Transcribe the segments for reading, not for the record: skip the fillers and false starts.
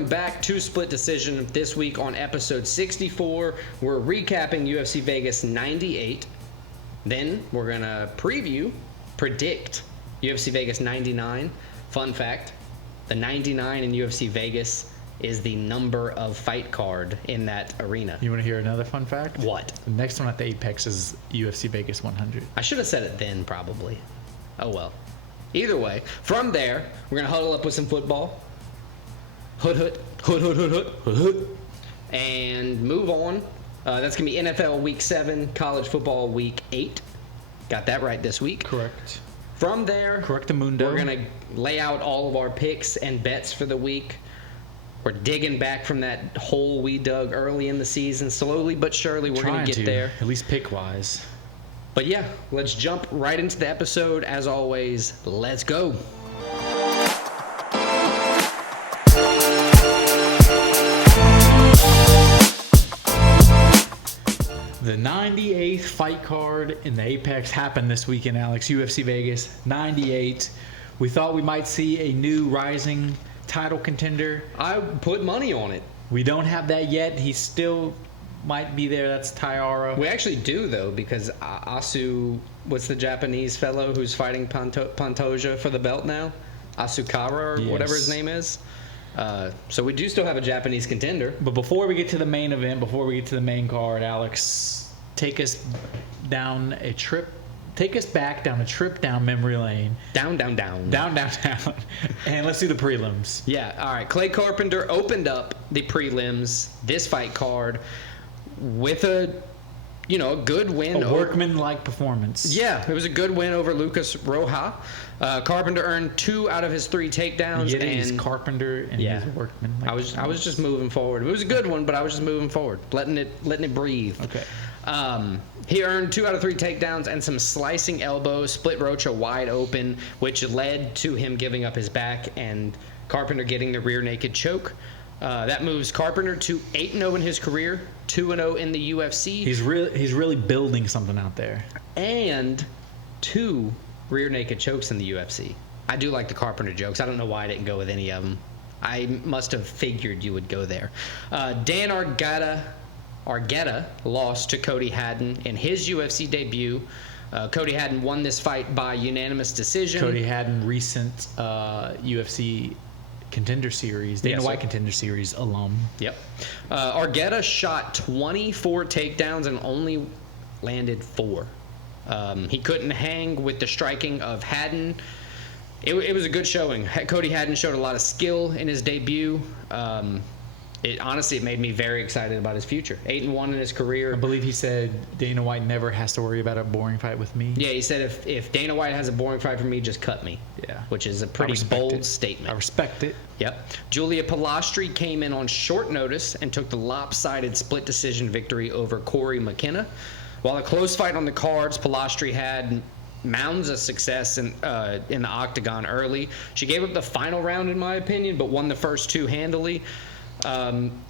welcome back to Split Decision. This week on episode 64, we're recapping UFC Vegas 98. Then we're going to predict UFC Vegas 99. Fun fact, the 99 in UFC Vegas is the number of fight card in that arena. You want to hear another fun fact? What? The next one at the Apex is UFC Vegas 100. I should have said it then, probably. Oh well. Either way, from there, we're going to huddle up with some football. Hood, and move on. That's going to be NFL Week 7, college football Week 8. Got that right this week. Correct. From there, Correctamundo. We're going to lay out all of our picks and bets for the week. We're digging back from that hole we dug early in the season. Slowly but surely, we're going to get there. At least pick-wise. But yeah, let's jump right into the episode. As always, let's go. The 98th fight card in the Apex happened this weekend, Alex. UFC Vegas 98. We thought we might see a new rising title contender. I put money on it. We don't have that yet. He still might be there. That's Taira. We actually do, though, because Asu, what's the Japanese fellow who's fighting Pantoja for the belt now? Asukara, or whatever his name is. So we do still have a Japanese contender. But before we get to the main event, before we get to the main card, Alex, take us back down a trip down memory lane. Down. And let's do the prelims. Yeah, all right. Clay Carpenter opened up the prelims, this fight card, with a good win. A workman-like performance. Yeah, it was a good win over Lucas Roja. Carpenter earned 2 out of his 3 takedowns. Yeah, he's Carpenter and he's a workman. I was just moving forward. It was a good one, but I was just moving forward, letting it breathe. Okay. He earned 2 out of 3 takedowns and some slicing elbows, split Rocha wide open, which led to him giving up his back and Carpenter getting the rear naked choke. That moves Carpenter to 8-0 in his career, 2-0 in the UFC. He's really building something out there. And 2 rear naked chokes in the UFC. I do like the Carpenter jokes. I don't know why I didn't go with any of them. I must have figured you would go there. Dan Argueta lost to Cody Haddon in his UFC debut. Cody Haddon won this fight by unanimous decision. Cody Haddon, recent UFC Contender Series, Dana White Contender Series alum. Yep. Argueta shot 24 takedowns and only landed 4. He couldn't hang with the striking of Haddon. It was a good showing. Cody Haddon showed a lot of skill in his debut. It made me very excited about his future. 8-1 in his career. I believe he said Dana White never has to worry about a boring fight with me. Yeah, he said if Dana White has a boring fight for me, just cut me. Yeah. Which is a pretty bold statement. I respect it. Yep. Julia Pilastri came in on short notice and took the lopsided split decision victory over Corey McKenna. While a close fight on the cards, Pilastri had mounds of success in the octagon early. She gave up the final round, in my opinion, but won the first 2 handily.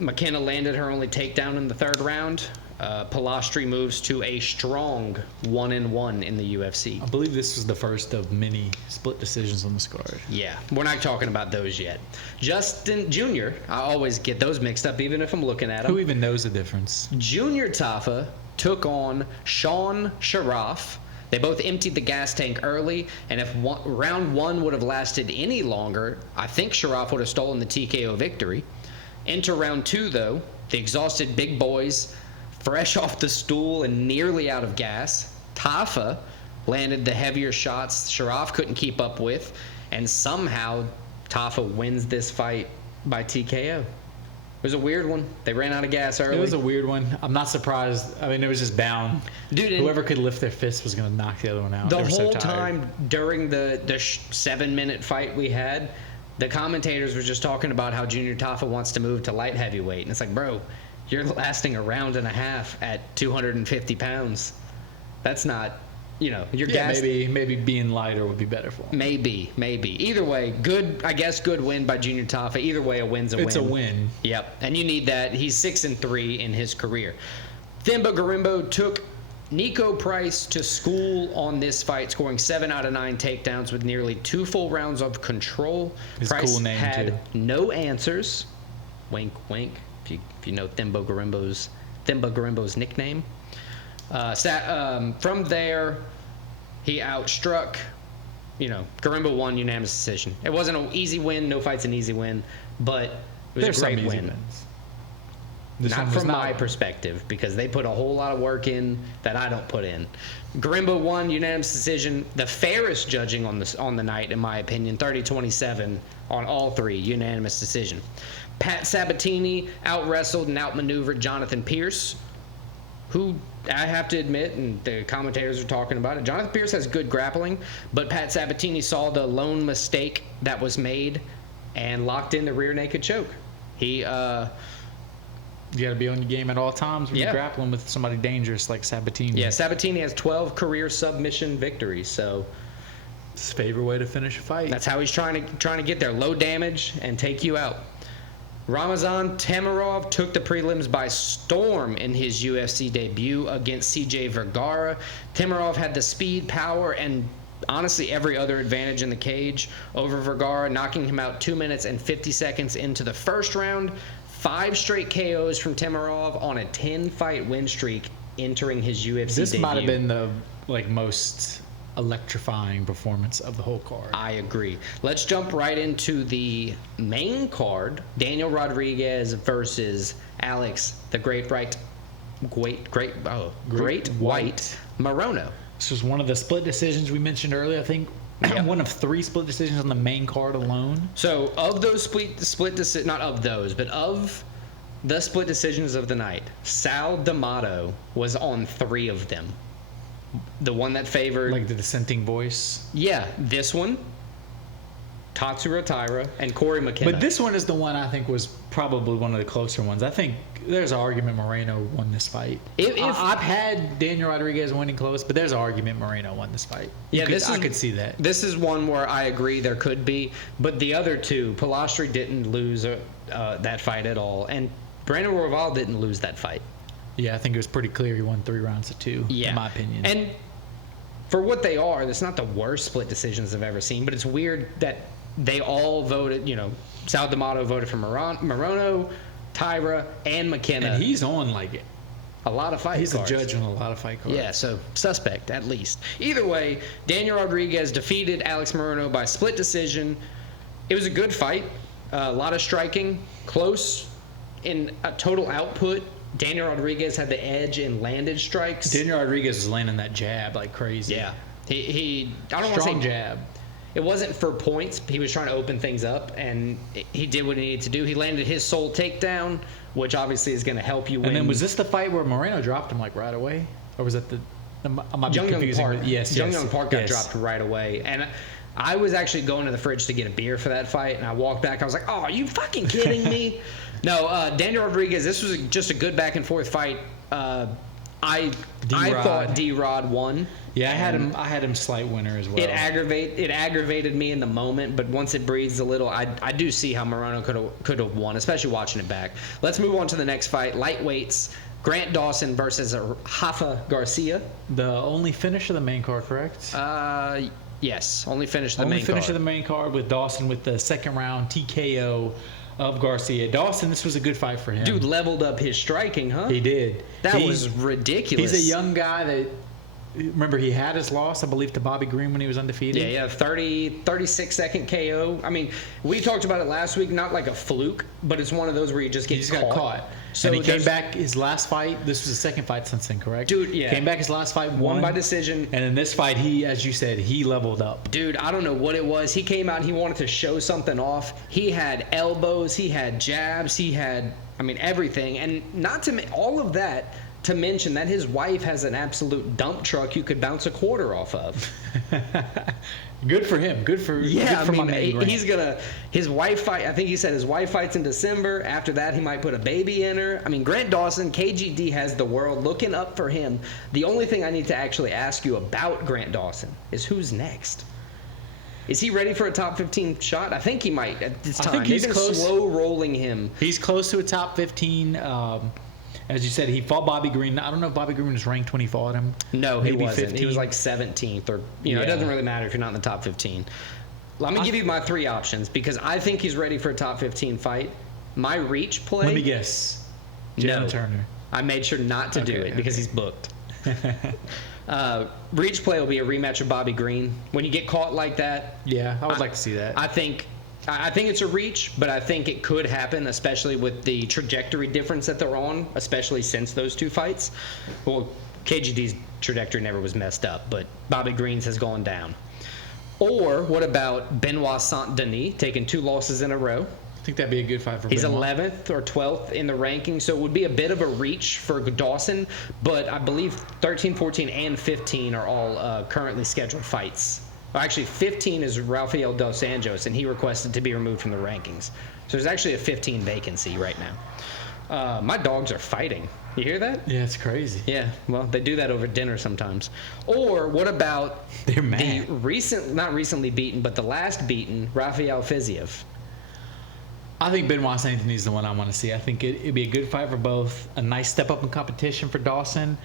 McKenna landed her only takedown in the 3rd round. Pilastri moves to a strong 1-1 in the UFC. I believe this was the first of many split decisions on this card. Yeah, we're not talking about those yet. Justin Jr., I always get those mixed up even if I'm looking at them. Who even knows the difference? Junior Tafa took on Sean Sharaf. They both emptied the gas tank early, and if round 1 would have lasted any longer, I think Sharaf would have stolen the TKO victory. Enter round 2, though. The exhausted big boys, fresh off the stool and nearly out of gas. Tafa landed the heavier shots Sharaf couldn't keep up with, and somehow Tafa wins this fight by TKO. It was a weird one. They ran out of gas early. It was a weird one. I'm not surprised. I mean, it was just bound. Dude, whoever could lift their fist was going to knock the other one out. The whole time during the 7-minute fight we had, the commentators were just talking about how Junior Tafa wants to move to light heavyweight. And it's like, bro, you're lasting a round and a half at 250 pounds. That's not, your gas. Maybe being lighter would be better for him. Maybe. Either way, good win by Junior Tafa. Either way, a win's a win. It's a win. Yep. And you need that. He's 6-3 in his career. Thimba Garimbo took Nico Price to school on this fight, scoring 7 out of 9 takedowns with nearly 2 full rounds of control. His Price cool name had too. no answers. Wink, wink. If you know Thimba Garimbo's nickname. From there, he outstruck. Garimbo won unanimous decision. It wasn't an easy win. No fight's an easy win, but it was a great win. Not from my perspective, because they put a whole lot of work in that I don't put in. Garimbo won unanimous decision, the fairest judging on the night, in my opinion, 30-27 on all three, unanimous decision. Pat Sabatini out-wrestled and outmaneuvered Jonathan Pierce, who I have to admit, and the commentators are talking about it, Jonathan Pierce has good grappling, but Pat Sabatini saw the lone mistake that was made and locked in the rear naked choke. You got to be on your game at all times when you're grappling with somebody dangerous like Sabatini. Yeah, Sabatini has 12 career submission victories, so it's his favorite way to finish a fight. That's how he's trying to get there. Low damage and take you out. Ramazan Tamirov took the prelims by storm in his UFC debut against CJ Vergara. Tamirov had the speed, power, and honestly every other advantage in the cage over Vergara, knocking him out 2 minutes and 50 seconds into the first round. 5 straight KOs from Tamirov on a 10-fight win streak entering his UFC debut. This might have been the most electrifying performance of the whole card. I agree. Let's jump right into the main card. Daniel Rodriguez versus Alex, the Great White Morono. This was one of the split decisions we mentioned earlier, I think. Yep. One of 3 split decisions on the main card alone. So, of those split decisions, not of those, but of the split decisions of the night, Sal D'Amato was on 3 of them. The one that favored... Like the dissenting voice? Yeah, this one, Tatsuro Taira, and Corey McKenna. But this one is the one I think was probably one of the closer ones. I think there's an argument Moreno won this fight. I've had Daniel Rodriguez winning close, but there's an argument Moreno won this fight. Yeah, I could see that. This is one where I agree there could be, but the other two, Pilastri didn't lose that fight at all, and Brandon Royval didn't lose that fight. Yeah, I think it was pretty clear he won 3 rounds to 2, in my opinion. And for what they are, it's not the worst split decisions I've ever seen, but it's weird that they all voted, Sal D'Amato voted for Morono, Taira, and McKenna. And he's on a lot of fight cards. He's a judge on a lot of fight cards. Yeah, so suspect at least. Either way, Daniel Rodriguez defeated Alex Morono by split decision. It was a good fight. A lot of striking, close in a total output. Daniel Rodriguez had the edge in landed strikes. Daniel Rodriguez was landing that jab like crazy. Yeah. I don't want to say jab. It wasn't for points. He was trying to open things up, and he did what he needed to do. He landed his sole takedown, which obviously is going to help you win. And then was this the fight where Moreno dropped him right away? Or was that I might be confusing. Young Park got dropped right away. And I was actually going to the fridge to get a beer for that fight, and I walked back. I was like, oh, are you fucking kidding me? No, Daniel Rodriguez, this was just a good back-and-forth fight. I thought D-Rod won. Yeah, I had him slight winner as well. It aggravated me in the moment, but once it breathes a little, I do see how Morono could have won, especially watching it back. Let's move on to the next fight. Lightweights, Grant Dawson versus Rafa Garcia. The only finish of the main card, correct? Yes, only finish of the main card. Only finish of the main card with Dawson with the second round TKO of Garcia. Dawson, this was a good fight for him. Dude leveled up his striking, huh? He did. That was ridiculous. He's a young guy that... Remember, he had his loss, I believe, to Bobby Green when he was undefeated. Yeah, 36-second KO. I mean, we talked about it last week, not like a fluke, but it's one of those where you just get caught. Got caught. So and he came back his last fight. This was the second fight since then, correct? Dude, yeah. Came back his last fight, won by decision. And in this fight, he, as you said, he leveled up. Dude, I don't know what it was. He came out and he wanted to show something off. He had elbows, he had jabs, he had, everything. And not to all of that, to mention that his wife has an absolute dump truck you could bounce a quarter off of. Good for him. Good for he's gonna his wife fight. I think he said his wife fights in December. After that, he might put a baby in her. Grant Dawson, KGD has the world looking up for him. The only thing I need to actually ask you about Grant Dawson is who's next. Is he ready for a top 15 shot? I think he might at this time. I think he's They've been close. Slow rolling him. He's close to a top 15. As you said, he fought Bobby Green. I don't know if Bobby Green was ranked when he fought him. No, he wasn't. 15. He was like 17th, or it doesn't really matter if you're not in the top 15. Let me give you my 3 options because I think he's ready for a top 15 fight. My reach play. Let me guess. Jalen Turner. I made sure not to do it because he's booked. Reach play will be a rematch of Bobby Green. When you get caught like that, yeah, I would like to see that. I think it's a reach, but I think it could happen, especially with the trajectory difference that they're on, especially since those two fights. Well, KGD's trajectory never was messed up, but Bobby Green's has gone down. Or what about Benoit Saint-Denis taking 2 losses in a row? I think that'd be a good fight for He's Benoit. 11th or 12th in the ranking, so it would be a bit of a reach for Dawson, but I believe 13, 14, and 15 are all currently scheduled fights. Well, actually, 15 is Rafael Dos Anjos, and he requested to be removed from the rankings. So there's actually a 15 vacancy right now. My dogs are fighting. You hear that? Yeah, it's crazy. Yeah, well, they do that over dinner sometimes. Or what about They're mad. the not recently beaten, but the last beaten, Rafael Fiziev? I think Benoit Saint-Denis is the one I want to see. I think it'd be a good fight for both. A nice step up in competition for Dawson.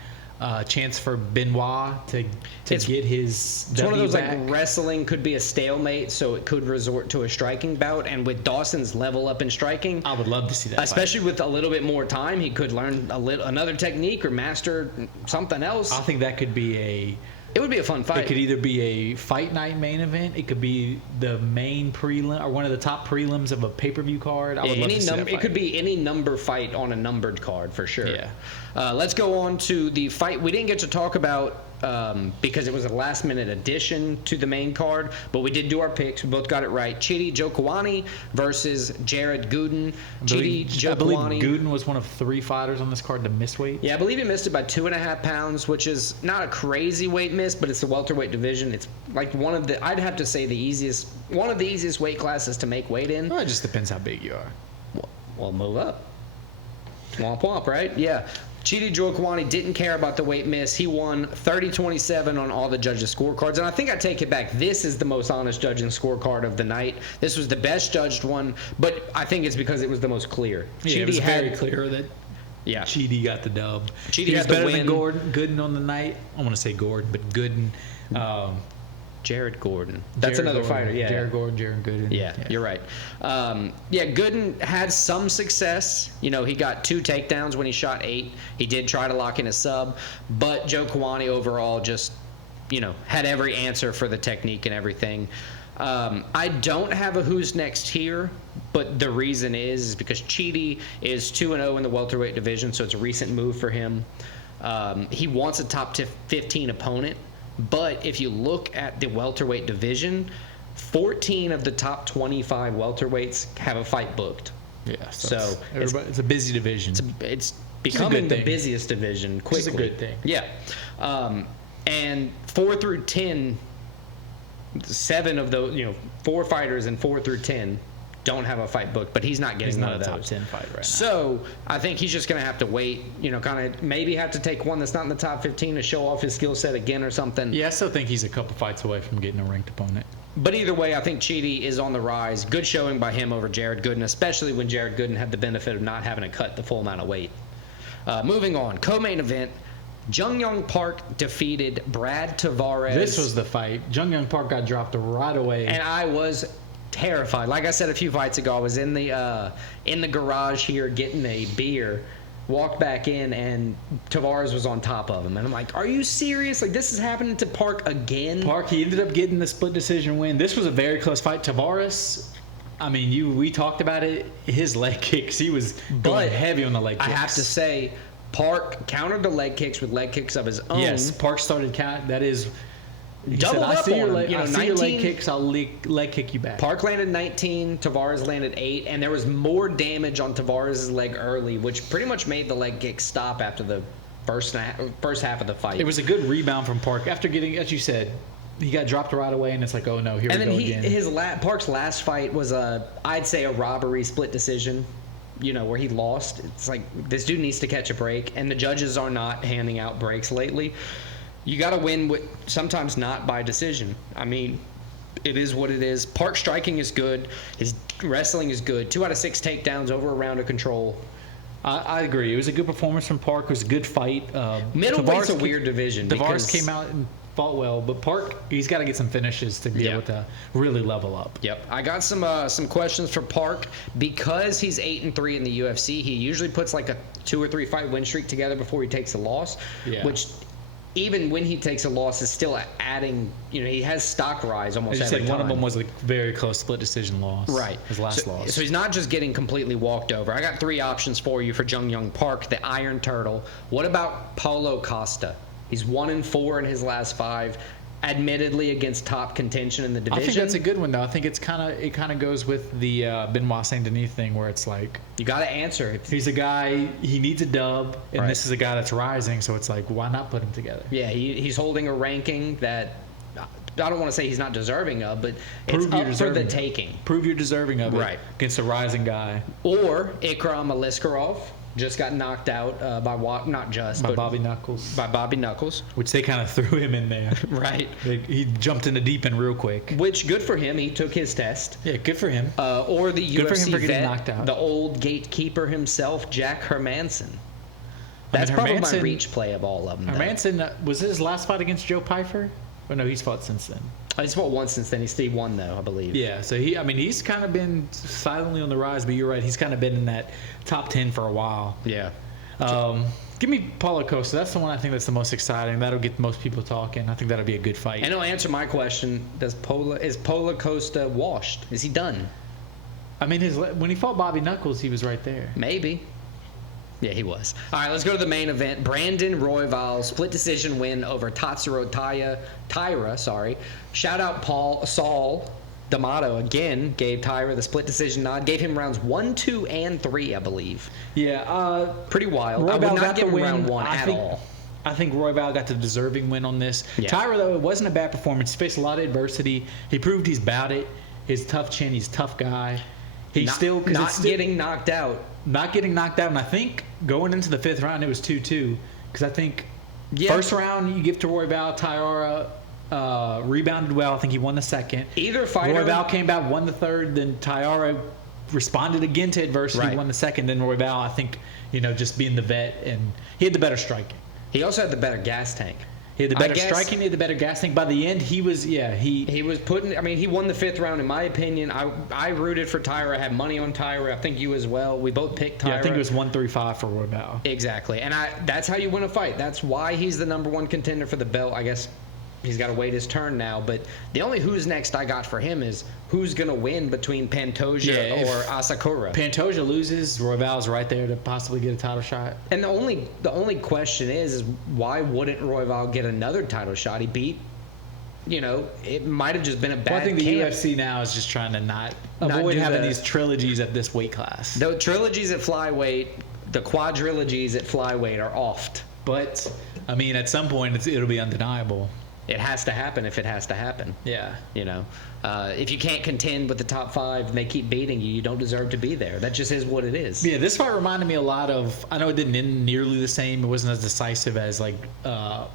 Chance for Benoit to get his It's one of those back. like wrestling could be a stalemate, so it could resort to a striking bout. And with Dawson's level up in striking, I would love to see that. especially with a little bit more time, he could learn another technique or master something else. I think that could be It would be a fun fight. It could either be a fight night main event. It could be the main prelim or one of the top prelims of a pay-per-view card. I would love to see that fight. It could be any number fight on a numbered card for sure. Yeah. Let's go on to the fight we didn't get to talk about because it was a last-minute addition to the main card, but we did do our picks. We both got it right. Chidi Njokuani versus Jared Gooden. I believe Gooden was one of 3 fighters on this card to miss weight. Yeah, I believe he missed it by 2.5 pounds, which is not a crazy weight miss, but it's the welterweight division. It's like I'd have to say one of the easiest weight classes to make weight in. Well, it just depends how big you are. Well, move up. Womp womp, right? Yeah. Chidi Njokuani didn't care about the weight miss. He won 30-27 on all the judges' scorecards. And I think I take it back. This is the most honest judging scorecard of the night. This was the best judged one, but I think it's because it was the most clear. Yeah, it was very clear that Chidi got the dub. Chidi He was had the better win. than Gooden on the night. I want to say Gordon, but Gooden. Jared Gordon. That's another fighter, yeah. Jared Gooden. Yeah, you're right. Gooden had some success. You know, he got 2 takedowns when he shot 8. He did try to lock in a sub, but Njokuani overall just, had every answer for the technique and everything. I don't have a who's next here, but the reason is because Chidi is 2-0 in the welterweight division, so it's a recent move for him. He wants a top 15 opponent. But if you look at the welterweight division, 14 of the top 25 welterweights have a fight booked. Yeah, so it's a busy division. It's becoming the busiest division quickly. It's a good thing. Yeah. And 4 through 10, 7 of those, 4 fighters and 4 through 10 don't have a fight booked, but he's not getting none of those. Top 10 fight right now. So I think he's just going to have to wait, kind of maybe have to take one that's not in the top 15 to show off his skill set again or something. Yeah, I still think he's a couple fights away from getting a ranked opponent. But either way, I think Chidi is on the rise. Good showing by him over Jared Gooden, especially when Jared Gooden had the benefit of not having to cut the full amount of weight. Moving on, co-main event. Jung Young Park defeated Brad Tavares. This was the fight. Jung Young Park got dropped right away. And I was terrified. Like I said a few fights ago, I was in the garage here getting a beer, walked back in, and Tavares was on top of him. And I'm like, are you serious? Like, this is happening to Park again? Park, he ended up getting the split decision win. This was a very close fight. Tavares, I mean, we talked about it. His leg kicks, he was going heavy on the leg kicks. I have to say, Park countered the leg kicks with leg kicks of his own. Yes, Park started count. That is... Doubled up on him. I see your leg kicks, I'll leg kick you back. Park landed 19, Tavares landed 8, and there was more damage on Tavares' leg early, which pretty much made the leg kick stop after the first half of the fight. It was a good rebound from Park. After getting, as you said, he got dropped right away, and it's like, oh no, here we go again. Park's last fight was I'd say a robbery split decision, where he lost. It's like, this dude needs to catch a break, and the judges are not handing out breaks lately. You got to win sometimes not by decision. I mean, it is what it is. Park's striking is good. His wrestling is good. 2 out of 6 takedowns over a round of control. I agree. It was a good performance from Park. It was a good fight. Middleweight's a weird division. Tavares came out and fought well, but Park, he's got to get some finishes to be able to really level up. Yep. I got some questions for Park. Because he's 8-3 in the UFC, he usually puts like a 2 or 3 fight win streak together before he takes a loss, which even when he takes a loss is still adding, he has stock rise almost every time. One of them was a very close split decision loss. Right. His last loss. So he's not just getting completely walked over. I got 3 options for you for Jung Young Park, the Iron Turtle. What about Paulo Costa? He's 1-4 in his last 5. Admittedly against top contention in the division. I think that's a good one though. I think it kind of goes with the Benoit Saint Denis thing where it's like you got to answer. He's a guy, he needs a dub, and this is a guy that's rising, so it's like why not put him together? Yeah, he's holding a ranking that I don't want to say he's not deserving of, but it's up for the taking. Prove you're deserving of it against a rising guy. Or Ikram Aliskerov. Just got knocked out by Bobby Knuckles. By Bobby Knuckles, which they kind of threw him in there. Right. He jumped in the deep end real quick. Which good for him. He took his test. Yeah, good for him. Or the good UFC for him for getting vet, knocked out. The old gatekeeper himself, Jack Hermanson. That's probably my reach play of all of them. Hermanson was his last fight against Joe Pyfer? Or no, he's fought since then. He's fought once since then. He still won though, I believe. Yeah, so he's kind of been silently on the rise, but you're right. He's kind of been in that top 10 for a while. Yeah. Give me Paulo Costa. That's the one I think that's the most exciting. That'll get most people talking. I think that'll be a good fight. And it'll answer my question: is Paulo Costa washed? Is he done? I mean, when he fought Bobby Knuckles, he was right there. Maybe. Yeah, he was. All right, let's go to the main event. Brandon Royval, split decision win over Tatsuro Taira. Shout out Saul D'Amato again gave Taira the split decision nod. Gave him rounds 1, 2, and 3, I believe. Yeah, pretty wild. Royval I would not give him win. round 1 at all. I think Royval got the deserving win on this. Yeah. Taira, though, it wasn't a bad performance. He faced a lot of adversity. He proved he's about it. His tough chin. He's a tough guy. He's still getting knocked out. Not getting knocked out. And I think going into the 5th round, it was 2-2. Because I think first round you give to Royval. Taira rebounded well. I think he won the 2nd. Either fighter. Royval came back, won the 3rd. Then Taira responded again to adversity, won the 2nd. Then Royval, I think, just being the vet, and he had the better striking. He also had the better gas tank. He had the better striking. He had the better gas tank. By the end, he was he was putting. I mean, he won the 5th round in my opinion. I rooted for Taira. I had money on Taira. I think you as well. We both picked Taira. Yeah, I think it was 135 for Royval. Exactly, and that's how you win a fight. That's why he's the #1 contender for the belt. I guess he's got to wait his turn now. But the only who's next I got for him is who's going to win between Pantoja or Asakura. Pantoja loses, Royval's right there to possibly get a title shot. And the only question is why wouldn't Royval get another title shot? He beat, it might have just been a bad I think the camp. UFC now is just trying to not avoid having these trilogies at this weight class. The trilogies at flyweight, the quadrilogies at flyweight are oft. But, I mean, at some point it'll be undeniable. It has to happen if it has to happen. Yeah. If you can't contend with the top 5 and they keep beating you, you don't deserve to be there. That just is what it is. Yeah, this fight reminded me a lot of, I know it didn't end nearly the same. It wasn't as decisive as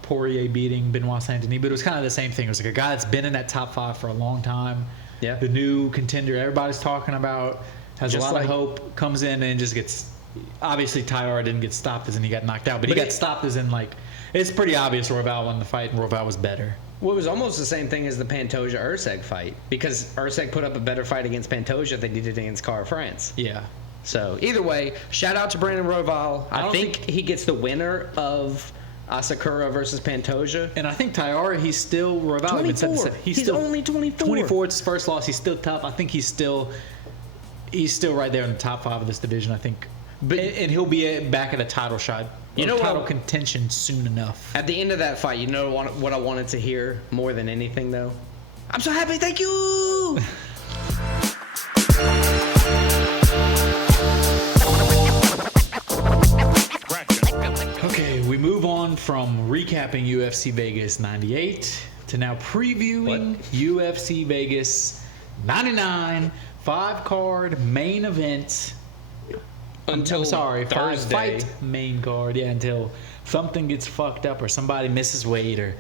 Poirier beating Benoit Saint Denis, but it was kind of the same thing. It was like a guy that's been in that top 5 for a long time. Yeah. The new contender everybody's talking about, has just a lot of hope, comes in and just gets, obviously Taira didn't get stopped as in he got knocked out, but he got stopped as in it's pretty obvious Royval won the fight and Royval was better. Well, it was almost the same thing as the Pantoja-Urseg fight because Urseg put up a better fight against Pantoja than he did against Cara France. Yeah. So, either way, shout out to Brandon Royval. I think he gets the winner of Asakura versus Pantoja. And I think Taira, he's still Royval. 24. He's still, only 24. 24, it's his first loss. He's still tough. I think he's still right there in the top 5 of this division, I think. And he'll be back at a title shot. Title contention soon enough. At the end of that fight, you know what I wanted to hear more than anything, though? I'm so happy, thank you! Okay, we move on from recapping UFC Vegas 98 to now previewing UFC Vegas 99 5-card main event. Until Thursday. 5-fight main card. Yeah, until something gets fucked up or somebody misses weight or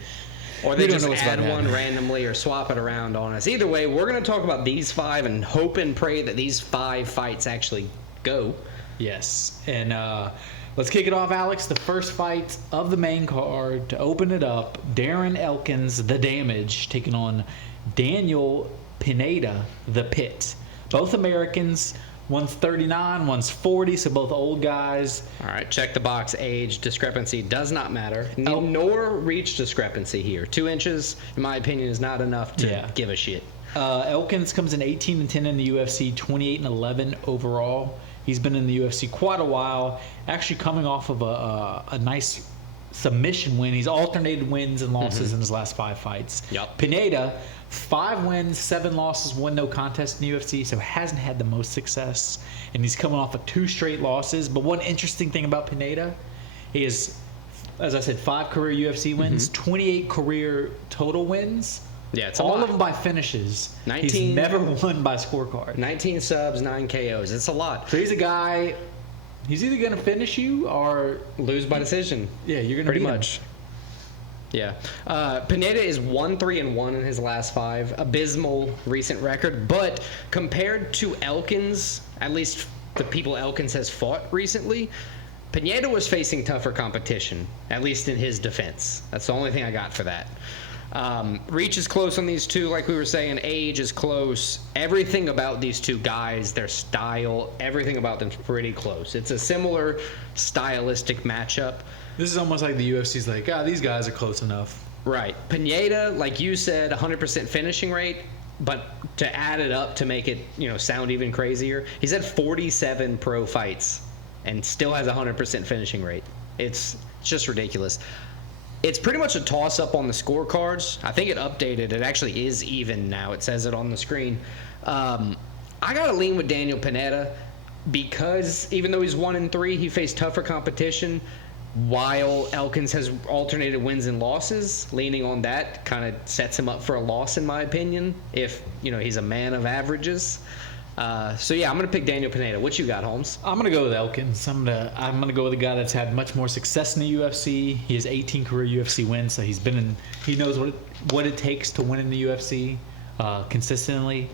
they just add one randomly or swap it around on us. Either way, we're going to talk about these 5 and hope and pray that these 5 fights actually go. Yes. And Let's kick it off, Alex. The first fight of the main card to open it up. Darren Elkins, the Damage, taking on Daniel Pineda, the Pit. Both Americans. One's 39, one's 40, so both old guys. All right, check the box. Age discrepancy does not matter, nor reach discrepancy here. 2 inches, in my opinion, is not enough to give a shit. Elkins comes in 18-10 in the UFC, 28-11 overall. He's been in the UFC quite a while, actually coming off of a nice submission win. He's alternated wins and losses in his last 5 fights. Yep. Pineda, 5 wins, 7 losses, 1 no contest in the UFC, so hasn't had the most success. And he's coming off of 2 straight losses. But one interesting thing about Pineda is, as I said, 5 career UFC wins, 28 career total wins. Yeah, it's all of them by finishes. 19, he's never won by scorecard. 19 subs, 9 KOs. It's a lot. So he's a guy. He's either going to finish you or lose by decision. Yeah, you're going to pretty much. Yeah. Pineda is 1-3-1 in his last 5. Abysmal recent record. But compared to Elkins, at least the people Elkins has fought recently, Pineda was facing tougher competition, at least in his defense. That's the only thing I got for that. Reach is close on these two, like we were saying. Age is close. Everything about these two guys, their style, everything about them is pretty close. It's a similar stylistic matchup. This is almost like the UFC's like, these guys are close enough. Right. Pineda, like you said, 100% finishing rate, but to add it up to make it, sound even crazier, he's had 47 pro fights and still has a 100% finishing rate. It's just ridiculous. It's pretty much a toss-up on the scorecards. I think it updated. It actually is even now. It says it on the screen. I got to lean with Daniel Pineda because even though he's 1-3, he faced tougher competition, while Elkins has alternated wins and losses. Leaning on that kind of sets him up for a loss, in my opinion, if he's a man of averages. So yeah, I'm gonna pick Daniel Pineda. What you got, Holmes? I'm gonna go with Elkins. I'm gonna go with a guy that's had much more success in the UFC. He has 18 career UFC wins, so he knows what it takes to win in the UFC consistently.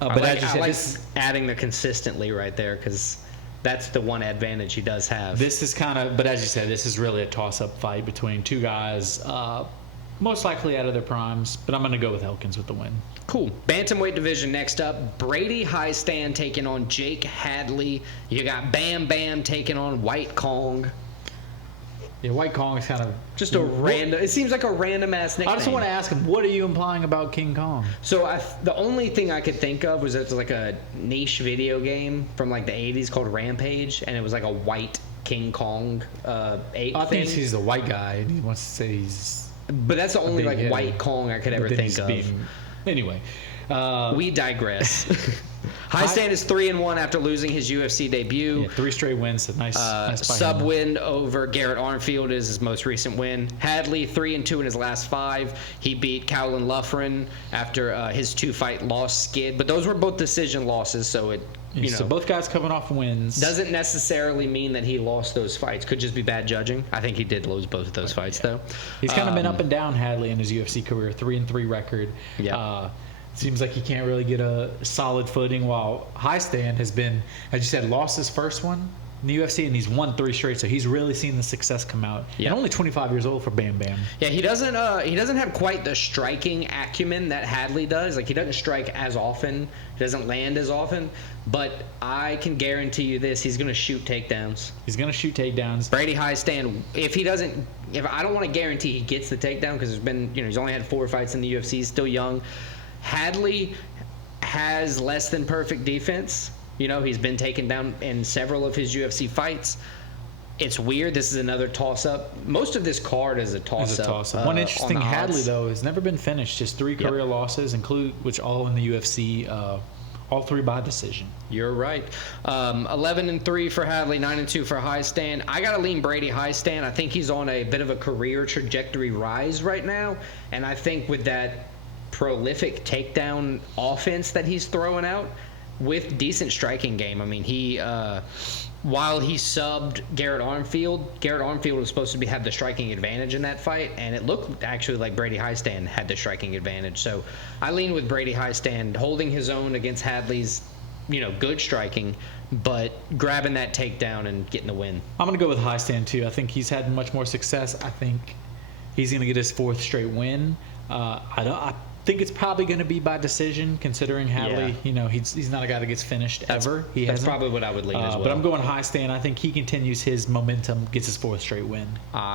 But as you said, I like adding the consistently right there because that's the one advantage he does have. This is but as you said, this is really a toss-up fight between two guys, most likely out of their primes. But I'm gonna go with Elkins with the win. Cool. Bantamweight division next up. Brady Highstand taking on Jake Hadley. You got Bam Bam taking on White Kong. Yeah, White Kong is kind of just a random. It seems like a random ass nickname. I just want to ask him, what are you implying about King Kong? So the only thing I could think of was it's like a niche video game from like the 80s called Rampage, and it was like a white King Kong ape. I think he's the white guy, and he wants to say he's. But that's the only like White Kong I could ever think of. Anyway, we digress. Highstand is 3-1 after losing his UFC debut. Yeah, 3 straight wins. Nice sub win over Garrett Armfield is his most recent win. Hadley 3-2 in his last 5. He beat Cowlin Luffren after his 2-fight loss skid, but those were both decision losses, so it. So both guys coming off wins. Doesn't necessarily mean that he lost those fights. Could just be bad judging. I think he did lose both of those fights, though. He's kind of been up and down, Hadley, in his UFC career. 3-3 record. Yeah. Seems like he can't really get a solid footing, while Highstand has been, as you said, lost his first one in the UFC, and he's won 3 straight. So he's really seen the success come out. Yeah. And only 25 years old for Bam Bam. Yeah, he doesn't have quite the striking acumen that Hadley does. Like, he doesn't strike as often. He doesn't land as often. But I can guarantee you this: he's going to shoot takedowns. Brady Highstand, if I don't want to guarantee he gets the takedown because there's been, he's only had 4 fights in the UFC. He's still young. Hadley has less than perfect defense. He's been taken down in several of his UFC fights. It's weird. This is another toss-up. Most of this card is a toss-up. One interesting Hadley, though, has never been finished. Just 3 career losses, which all in the UFC, all 3 by decision. You're right. 11-3 for Hadley, 9-2 for Highstand. I got to lean Brady Highstand. I think he's on a bit of a career trajectory rise right now, and I think with that prolific takedown offense that he's throwing out with decent striking game. I mean, while he subbed Garrett Armfield was supposed to have the striking advantage in that fight, and it looked actually like Brady Highstand had the striking advantage. So I lean with Brady Highstand holding his own against Hadley's good striking, but grabbing that takedown and getting the win. I'm going to go with high stand too. I think he's had much more success. I think he's going to get his 4th straight win. I think it's probably going to be by decision, considering Hadley. He's not a guy that gets finished ever. That's probably what I would lean as well. But I'm going high stand. I think he continues his momentum, gets his 4th straight win.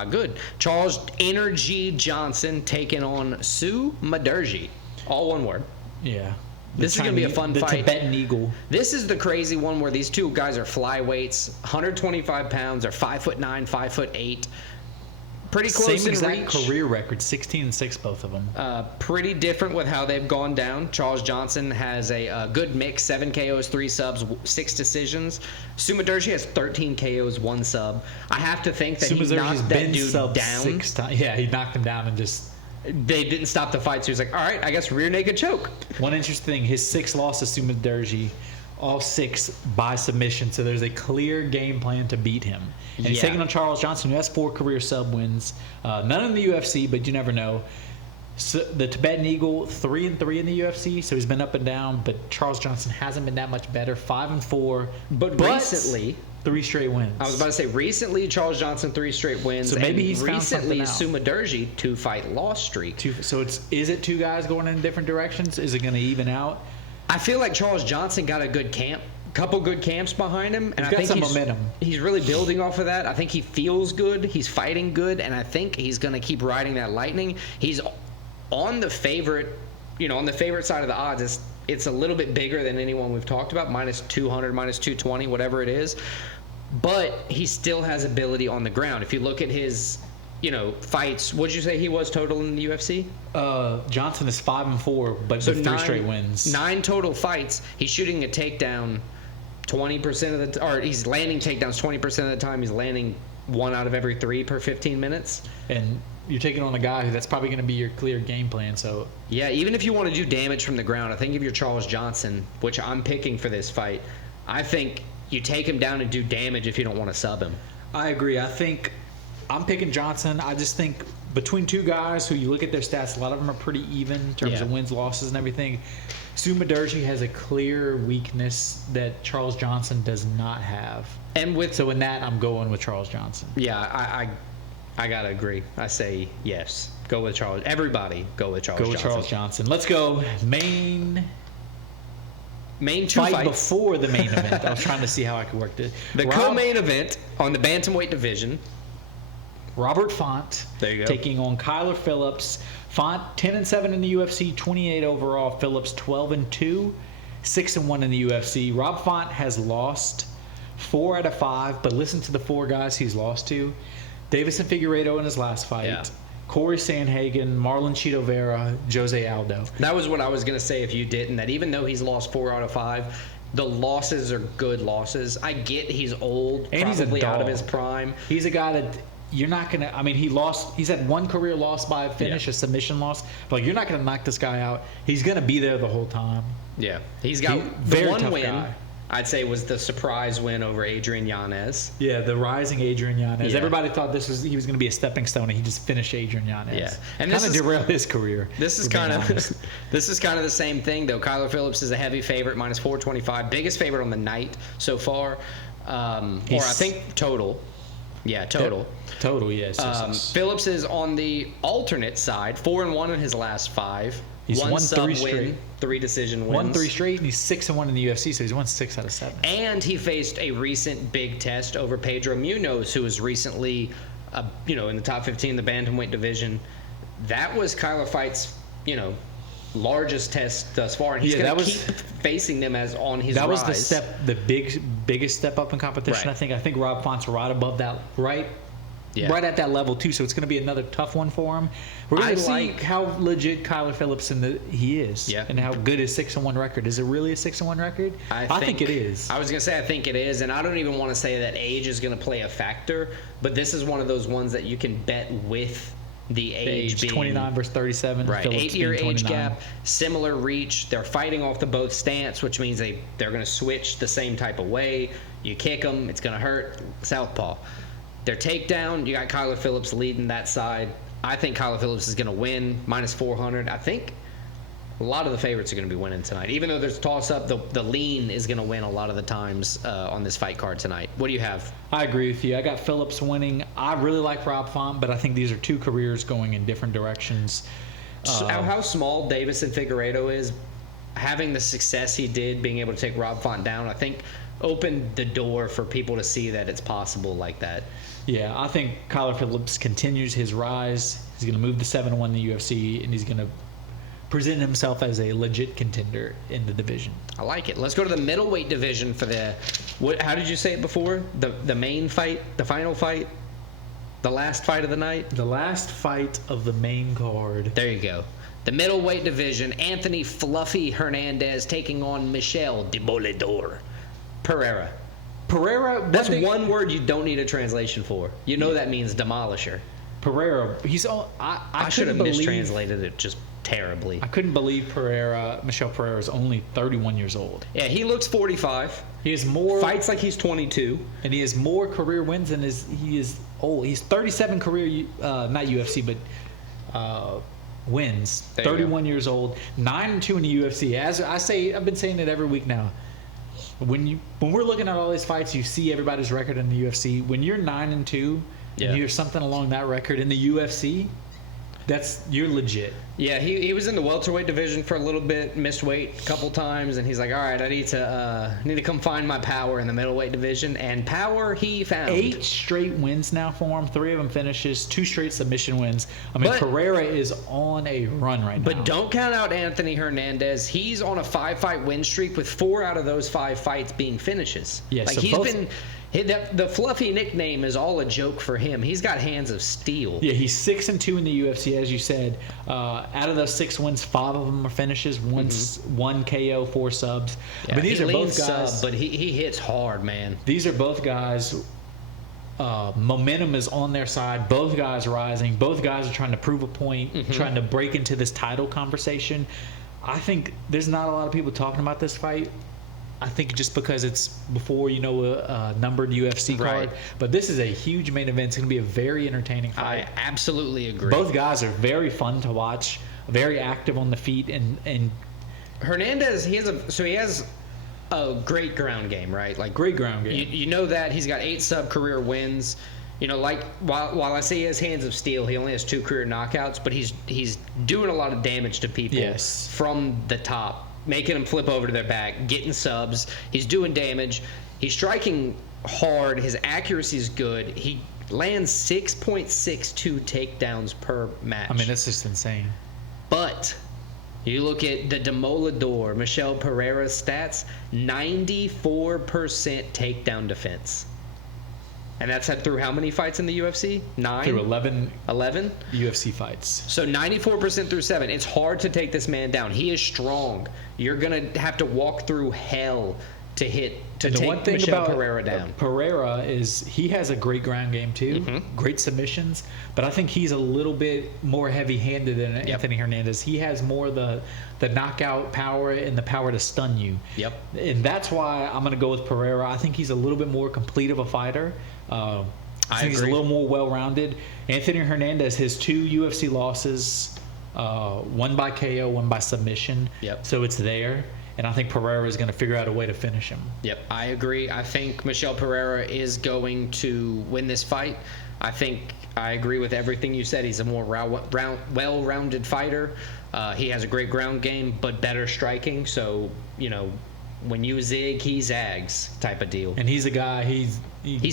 Good. Charles Energy Johnson taking on Sue Maderji. All one word. Yeah. This is going to be a fun fight. The Tibetan Eagle. This is the crazy one where these two guys are flyweights, 125 pounds, they're 5'9", 5'8". Pretty close Same in exact reach. career record, 16-6, both of them. Pretty different with how they've gone down. Charles Johnson has a good mix, 7 KOs, 3 subs, 6 decisions. Sumaderji has 13 KOs, 1 sub. I have to think that he knocked that dude down. 6 times. Yeah, he knocked him down and just... They didn't stop the fight, so he was like, all right, I guess rear naked choke. One interesting thing, his 6 losses to Sumaderji, all 6 by submission, so there's a clear game plan to beat him. And he's taking on Charles Johnson, who has 4 career sub wins. None in the UFC, but you never know. So the Tibetan Eagle, 3-3 in the UFC, so he's been up and down, but Charles Johnson hasn't been that much better, 5-4. But recently... 3 straight wins. I was about to say, recently, Charles Johnson, 3 straight wins. So maybe he's recently, found something out. Sumaderji, 2-fight loss streak. So is it 2 guys going in different directions? Is it going to even out? I feel like Charles Johnson got a good camp, couple good camps behind him, and I think some momentum. He's really building off of that. I think he feels good, he's fighting good, and I think he's going to keep riding that lightning. He's on the favorite, on the favorite side of the odds. It's a little bit bigger than anyone we've talked about, minus 200, minus 220, whatever it is. But he still has ability on the ground. If you look at his, fights, what'd you say he was total in the UFC? Johnson is 5-4, but so 3 straight wins. 9 total fights. He's shooting a takedown 20% of the or he's landing takedowns 20% of the time. He's landing 1 out of every 3 per 15 minutes. And you're taking on a guy who that's probably going to be your clear game plan. So yeah, even if you want to do damage from the ground, I think if you're Charles Johnson, which I'm picking for this fight, I think you take him down and do damage if you don't want to sub him. I agree. I think I'm picking Johnson. I just think between 2 guys who you look at their stats, a lot of them are pretty even in terms of wins, losses, and everything. Sumaderji has a clear weakness that Charles Johnson does not have. So in that, I'm going with Charles Johnson. Yeah, I gotta agree. I say yes. Go with Charles. Everybody go with Charles Johnson. Go with Charles Johnson. Let's go main 2 fight fights before the main event. I was trying to see how I could work this. The co-main event on the bantamweight division. Robert Font taking on Kyler Phillips. Font 10-7 in the UFC, 28 overall. Phillips 12-2, 6-1 in the UFC. Rob Font has lost 4 out of 5, but listen to the 4 guys he's lost to. Davison Figueiredo in his last fight. Yeah. Corey Sandhagen, Marlon Chito Vera, Jose Aldo. That was what I was going to say if you didn't, that even though he's lost 4 out of 5, the losses are good losses. I get he's old, and probably out of his prime. He's a guy that you're not going to, he's had 1 career loss by a finish, a submission loss, but you're not going to knock this guy out. He's going to be there the whole time. Yeah. He's got the 1 win. Guy. I'd say was the surprise win over Adrian Yanez. Yeah, the rising Adrian Yanez. Yeah. Everybody thought he was going to be a stepping stone, and he just finished Adrian Yanez. Yeah, and kind of derailed his career. This is kind of the same thing though. Kyler Phillips is a heavy favorite, minus 425, biggest favorite on the night so far, or I think total. Yeah, total. Yep. Total, yes. Phillips is on the alternate side, 4-1 in his last 5. He's won 3 straight. 3 decision wins. Won 3 straight, and he's 6-1 in the UFC, so he's won 6 out of 7. And he faced a recent big test over Pedro Munoz, who was recently, in the top 15 in the bantamweight division. That was Kyler Fight's, largest test thus far, and he's going to keep facing them as on his rise. That was the biggest step up in competition. Right. I think Rob Font's right above that, right at that level too. So it's going to be another tough one for him. We're going to see how legit Kyler Phillips he is, and how good his 6-1 record is. It really a 6-1 record? I think it is. I was going to say I think it is, and I don't even want to say that age is going to play a factor, but this is one of those ones that you can bet with the age being 29 versus 37. Right, 8-year age gap, similar reach. They're fighting off the both stance, which means they're going to switch the same type of way. You kick them, it's going to hurt. Southpaw. Their takedown, you got Kyler Phillips leading that side. I think Kyler Phillips is going to win, minus 400. I think A lot of the favorites are going to be winning tonight. Even though there's a toss-up, the lean is going to win a lot of the times on this fight card tonight. What do you have? I agree with you. I got Phillips winning. I really like Rob Font, but I think these are two careers going in different directions. How small Davis and Figueiredo is, having the success he did, being able to take Rob Font down, I think opened the door for people to see that it's possible like that. Yeah, I think Kyler Phillips continues his rise. He's going to move to 7-1 in the UFC, and he's going to present himself as a legit contender in the division. I like it. Let's go to the middleweight division for how did you say it before? The main fight, the final fight, the last fight of the night? The last fight of the main card. There you go. The middleweight division, Anthony Fluffy Hernandez taking on Michel Demoledor Pereira. That's one word you don't need a translation for. You know that means demolisher. Pereira, I should have mistranslated it just terribly. I couldn't believe Michel Pereira is only 31 years old. Yeah, he looks 45. He has more fights like he's 22, and he has more career wins than he is old. He's 37 career, not UFC, but wins. 31 years old, 9-2 in the UFC. As I say, I've been saying it every week now. When we're looking at all these fights, you see everybody's record in the UFC. When you're 9-2, and you're something along that record in the UFC, you're legit. Yeah, he was in the welterweight division for a little bit, missed weight a couple times, and he's like, all right, I need to come find my power in the middleweight division, and power he found. 8 straight wins now for him, 3 of them finishes, 2 straight submission wins. I mean, Pereira is on a run right now. But don't count out Anthony Hernandez. He's on a 5-fight win streak with 4 out of those 5 fights being finishes. Yeah, like the Fluffy nickname is all a joke for him. He's got hands of steel. Yeah, he's 6-2 in the UFC, as you said. Out of those 6 wins, 5 of them are finishes. 1 KO, 4 subs. Yeah, I mean, these are both guys, but he hits hard, man. These are both guys. Momentum is on their side. Both guys rising. Both guys are trying to prove a point, trying to break into this title conversation. I think there's not a lot of people talking about this fight. I think just because it's before a numbered UFC card. But this is a huge main event. It's going to be a very entertaining fight. I absolutely agree. Both guys are very fun to watch, very active on the feet, and Hernandez, he has a great ground game, right? Like great ground game. You know that he's got 8 sub-career wins. Like while I say he has hands of steel, he only has 2 career knockouts, but he's doing a lot of damage to people from the top. Making them flip over to their back, getting subs. He's doing damage. He's striking hard. His accuracy is good. He lands 6.62 takedowns per match. I mean, that's just insane. But you look at the Demoledor, Michel Pereira's stats, 94% takedown defense. And that's through how many fights in the UFC? 9? Through 11 UFC fights. So 94% through 7. It's hard to take this man down. He is strong. You're going to have to walk through hell to take Michel Pereira down. Pereira is he has a great ground game too, great submissions, but I think he's a little bit more heavy-handed than Anthony Hernandez. He has more the knockout power and the power to stun you. Yep. And that's why I'm going to go with Pereira. I think he's a little bit more complete of a fighter. I think he's a little more well-rounded. Anthony Hernandez, his 2 UFC losses, one by KO, one by submission. Yep. So it's there. And I think Pereira is going to figure out a way to finish him. Yep, I agree. I think Michel Pereira is going to win this fight. I agree with everything you said. He's a more well-rounded fighter. He has a great ground game, but better striking. So, when you zig, he zags type of deal. And he's a guy, he's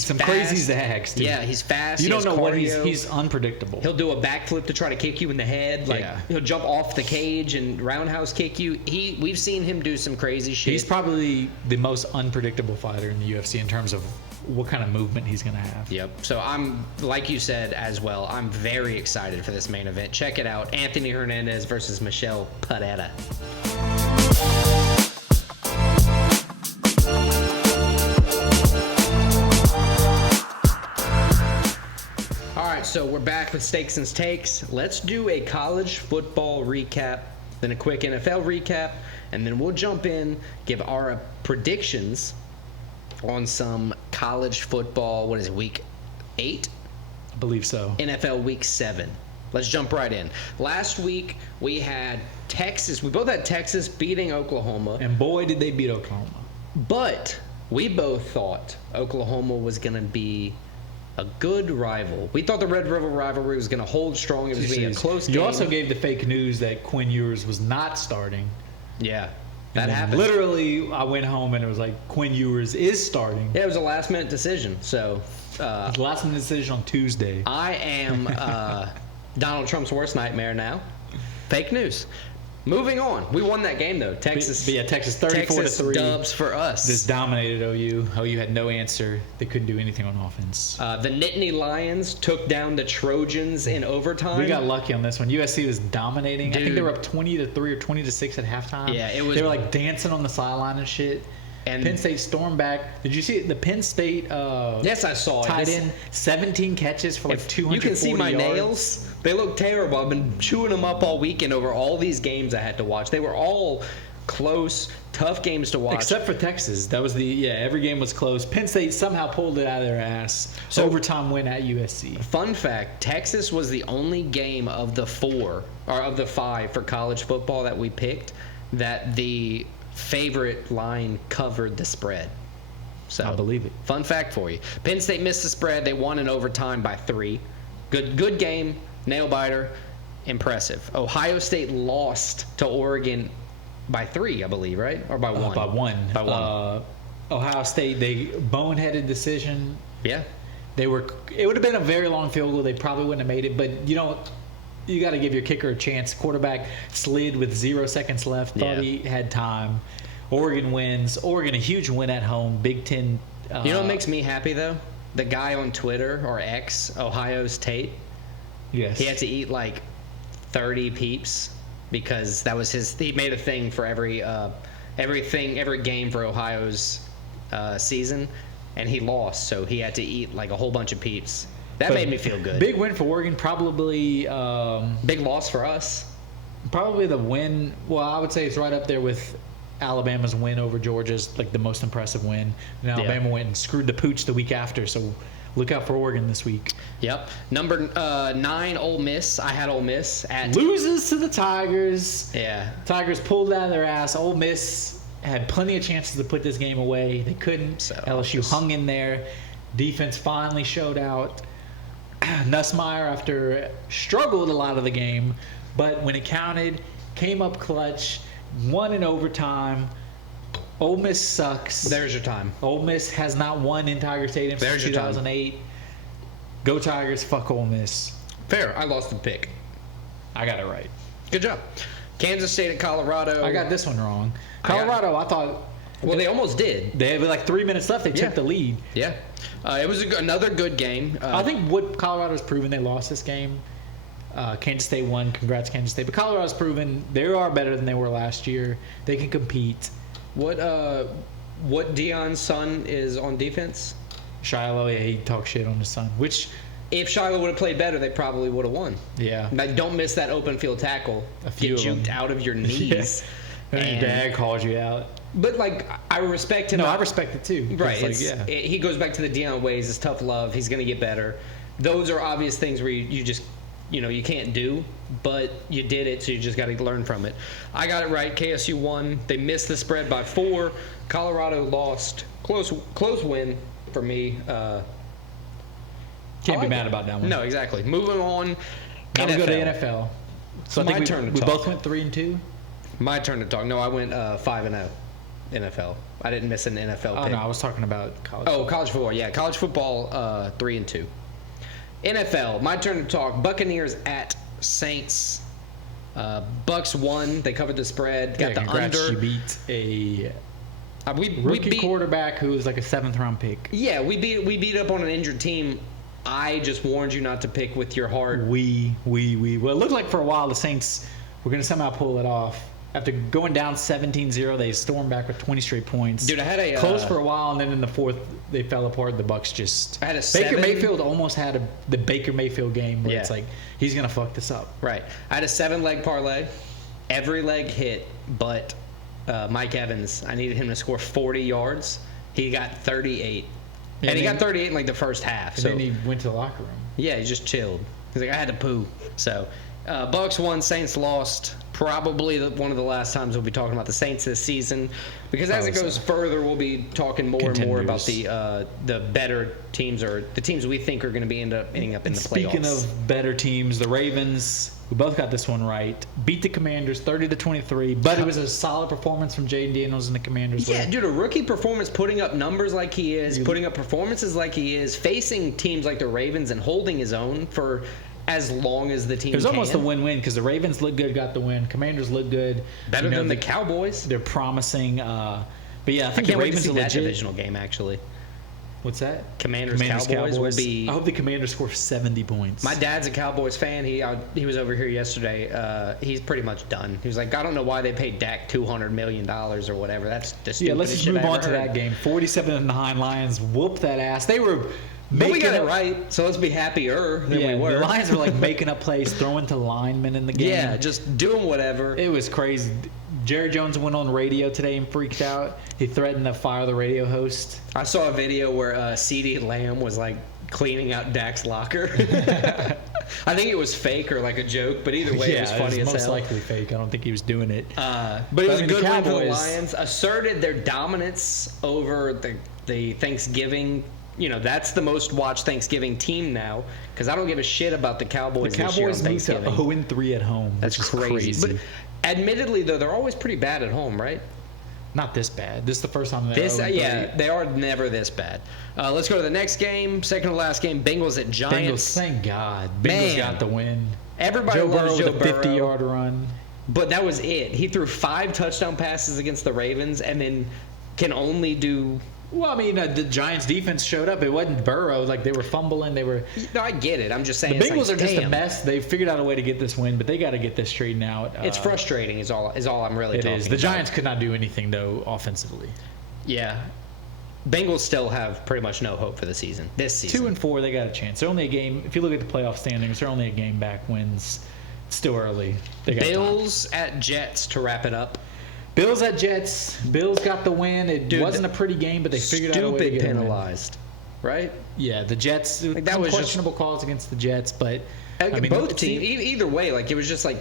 some fast. Crazy zags, too. Yeah, he's fast. You don't know cardio. what he's unpredictable. He'll do a backflip to try to kick you in the head. He'll jump off the cage and roundhouse kick you. We've seen him do some crazy shit. He's probably the most unpredictable fighter in the UFC in terms of what kind of movement he's going to have. Yep. So I'm, like you said as well, I'm very excited for this main event. Check it out. Anthony Hernandez versus Michel Pereira. So we're back with Stakes and Takes. Let's do a college football recap, then a quick NFL recap, and then we'll jump in, give our predictions on some college football. What is it, week 8? I believe so. NFL week 7. Let's jump right in. Last week we had Texas. We both had Texas beating Oklahoma. And boy, did they beat Oklahoma. But we both thought Oklahoma was going to be a good rival. We thought the Red River rivalry was going to hold strong. It was going to be a close game. You also gave the fake news that Quinn Ewers was not starting. Yeah, that happened. Literally, I went home and it was like, Quinn Ewers is starting. Yeah, it was a last-minute decision. So, it was a last-minute decision on Tuesday. I am Donald Trump's worst nightmare now. Fake news. Moving on. We won that game, though. Texas. But yeah, Texas 34-3. Dubs for us. Just dominated OU. OU had no answer. They couldn't do anything on offense. The Nittany Lions took down the Trojans in overtime. We got lucky on this one. USC was dominating. Dude. I think they were up 20-3 or 20-6 at halftime. Yeah, it was. They were like dancing on the sideline and shit. And Penn State stormed back. Did you see it? The Penn State yes, I saw it. Tight end, 17 catches for like 240 yards. You can see my nails. They look terrible. I've been chewing them up all weekend over all these games I had to watch. They were all close, tough games to watch. Except for Texas. That was every game was close. Penn State somehow pulled it out of their ass. So, overtime win at USC. Fun fact, Texas was the only game of the 5 for college football that we picked that the favorite line covered the spread. So I believe it. Fun fact for you. Penn State missed the spread. They won in overtime by 3. Good game. Nail biter. Impressive. Ohio State lost to Oregon by 3, I believe, right? Or by 1? By 1. By 1. Ohio State, they boneheaded decision. Yeah. It would have been a very long field goal. They probably wouldn't have made it, but you got to give your kicker a chance. Quarterback slid with 0 seconds left. Thought he had time. Oregon wins. Oregon, a huge win at home. Big Ten. You know what makes me happy, though? The guy on Twitter, or X, Ohio's Tate. Yes. He had to eat like 30 peeps because that was he made a thing for every game for Ohio's season, and he lost, so he had to eat like a whole bunch of peeps. That made me feel good. Big win for Oregon, probably. Big loss for us. Probably the win. Well, I would say it's right up there with Alabama's win over Georgia's, like the most impressive win. And Alabama went and screwed the pooch the week after, so look out for Oregon this week. Yep. Number 9, Ole Miss. I had Ole Miss at loses to the Tigers. Yeah. Tigers pulled it out of their ass. Ole Miss had plenty of chances to put this game away. They couldn't. So LSU hung in there. Defense finally showed out. Nussmeier, after struggled a lot of the game, but when it counted, came up clutch, won in overtime. Ole Miss sucks. There's your time. Ole Miss has not won in Tiger Stadium since 2008. Go Tigers, fuck Ole Miss. Fair. I lost the pick. I got it right. Good job. Kansas State at Colorado. I got this one wrong. Colorado, I thought. Well, they almost did. They had like 3 minutes left. They took the lead. Yeah. It was another good game. I think what Colorado's proven, they lost this game. Kansas State won. Congrats, Kansas State. But Colorado's proven they are better than they were last year. They can compete. What Deion's son is on defense? Shiloh, he talks shit on his son. Which, if Shiloh would have played better, they probably would have won. Yeah. Like, don't miss that open field tackle. Get juked out of your knees. And your dad calls you out. But, like, I respect him. No, I respect it too. Right. He goes back to the Deion ways. It's tough love. He's going to get better. Those are obvious things where you just, you can't do, but you did it, so you just got to learn from it. I got it right. KSU won. They missed the spread by 4. Colorado lost. Close win for me. Can't be mad about that one. No, exactly. Moving on. Now we go to NFL. So I think we both went 3-2. My turn to talk. No, I went 5-0 NFL. I didn't miss an NFL pick. Oh, no, I was talking about college football. College football. Yeah, college football 3-2. NFL, my turn to talk. Buccaneers at Saints. Bucks won. They covered the spread. Got the under. You beat a rookie quarterback who was like a 7th-round pick. Yeah, we beat up on an injured team. I just warned you not to pick with your heart. Well, it looked like for a while the Saints were going to somehow pull it off. After going down 17-0, they stormed back with 20 straight points. Dude, I had a close for a while, and then in the 4th, they fell apart. The Bucks just. I had a Baker Mayfield almost had the Baker Mayfield game where it's like he's gonna fuck this up. Right. I had a 7-leg parlay. Every leg hit, but Mike Evans. I needed him to score 40 yards. He got 38, and he got 38 in like the first half. And then he went to the locker room. Yeah, he just chilled. He's like, I had to poo. So, Bucks won, Saints lost. probably one of the last times we'll be talking about the Saints this season, because as it goes further, we'll be talking more and more about the better teams, or the teams we think are going to be ending up in the playoffs. Speaking of better teams, the Ravens, we both got this one right, beat the Commanders 30-23, but it was a solid performance from Jaden Daniels and the Commanders. Yeah, dude, a rookie performance, putting up numbers like he is, putting up performances like he is, facing teams like the Ravens and holding his own for as long as the team can. It was almost a win-win because the Ravens looked good, got the win. Commanders looked good. Better than the Cowboys. They're promising. But yeah, I think the Ravens are legit. that divisional game, actually. What's that? Commanders Cowboys will be. I hope the Commanders score 70 points. My dad's a Cowboys fan. He was over here yesterday. He's pretty much done. He was like, I don't know why they paid Dak $200 million or whatever. That's the stupidest shit. Yeah, let's just move on to that game. 47-9 Lions whooped that ass. They were. But we got it right, so let's be happier than we were. The Lions were like making up plays, throwing to linemen in the game. Yeah, just doing whatever. It was crazy. Jerry Jones went on radio today and freaked out. He threatened to fire the radio host. I saw a video where CeeDee Lamb was like cleaning out Dak's locker. I think it was fake or like a joke, but either way, it was funny as hell. Most likely fake. I don't think he was doing it. But it was a good win for the Lions. Asserted their dominance over the Thanksgiving. You know, that's the most watched Thanksgiving team now, because I don't give a shit about the Cowboys this year on Thanksgiving. The Cowboys moved to 0-3 at home. That's crazy. But admittedly, though, they're always pretty bad at home, right? Not this bad. This is the first time they're 0-3. Yeah, they are never this bad. Let's go to the next game, second to last game, Bengals at Giants. Bengals, thank God. Bengals got the win. Everybody loves Joe Burrow. With a 50-yard run. But that was it. He threw 5 touchdown passes against the Ravens and then can only do... Well, I mean, the Giants' defense showed up. It wasn't Burrow. Like, they were fumbling. They were... No, I get it. I'm just saying the Bengals are just a mess. They figured out a way to get this win, but they got to get this straightened out. It's frustrating is all I'm really talking about. It is. The Giants could not do anything, though, offensively. Yeah. Bengals still have pretty much no hope for the season. This season. 2-4, they got a chance. They're only a game... If you look at the playoff standings, they're only a game back wins. It's still early. Bills at Jets to wrap it up. Bills at Jets. Bills got the win. It wasn't a pretty game, but they figured out a way to get stupid penalized, right? Yeah, the Jets. That was questionable calls against the Jets, but I mean, both teams. Either way, like it was just like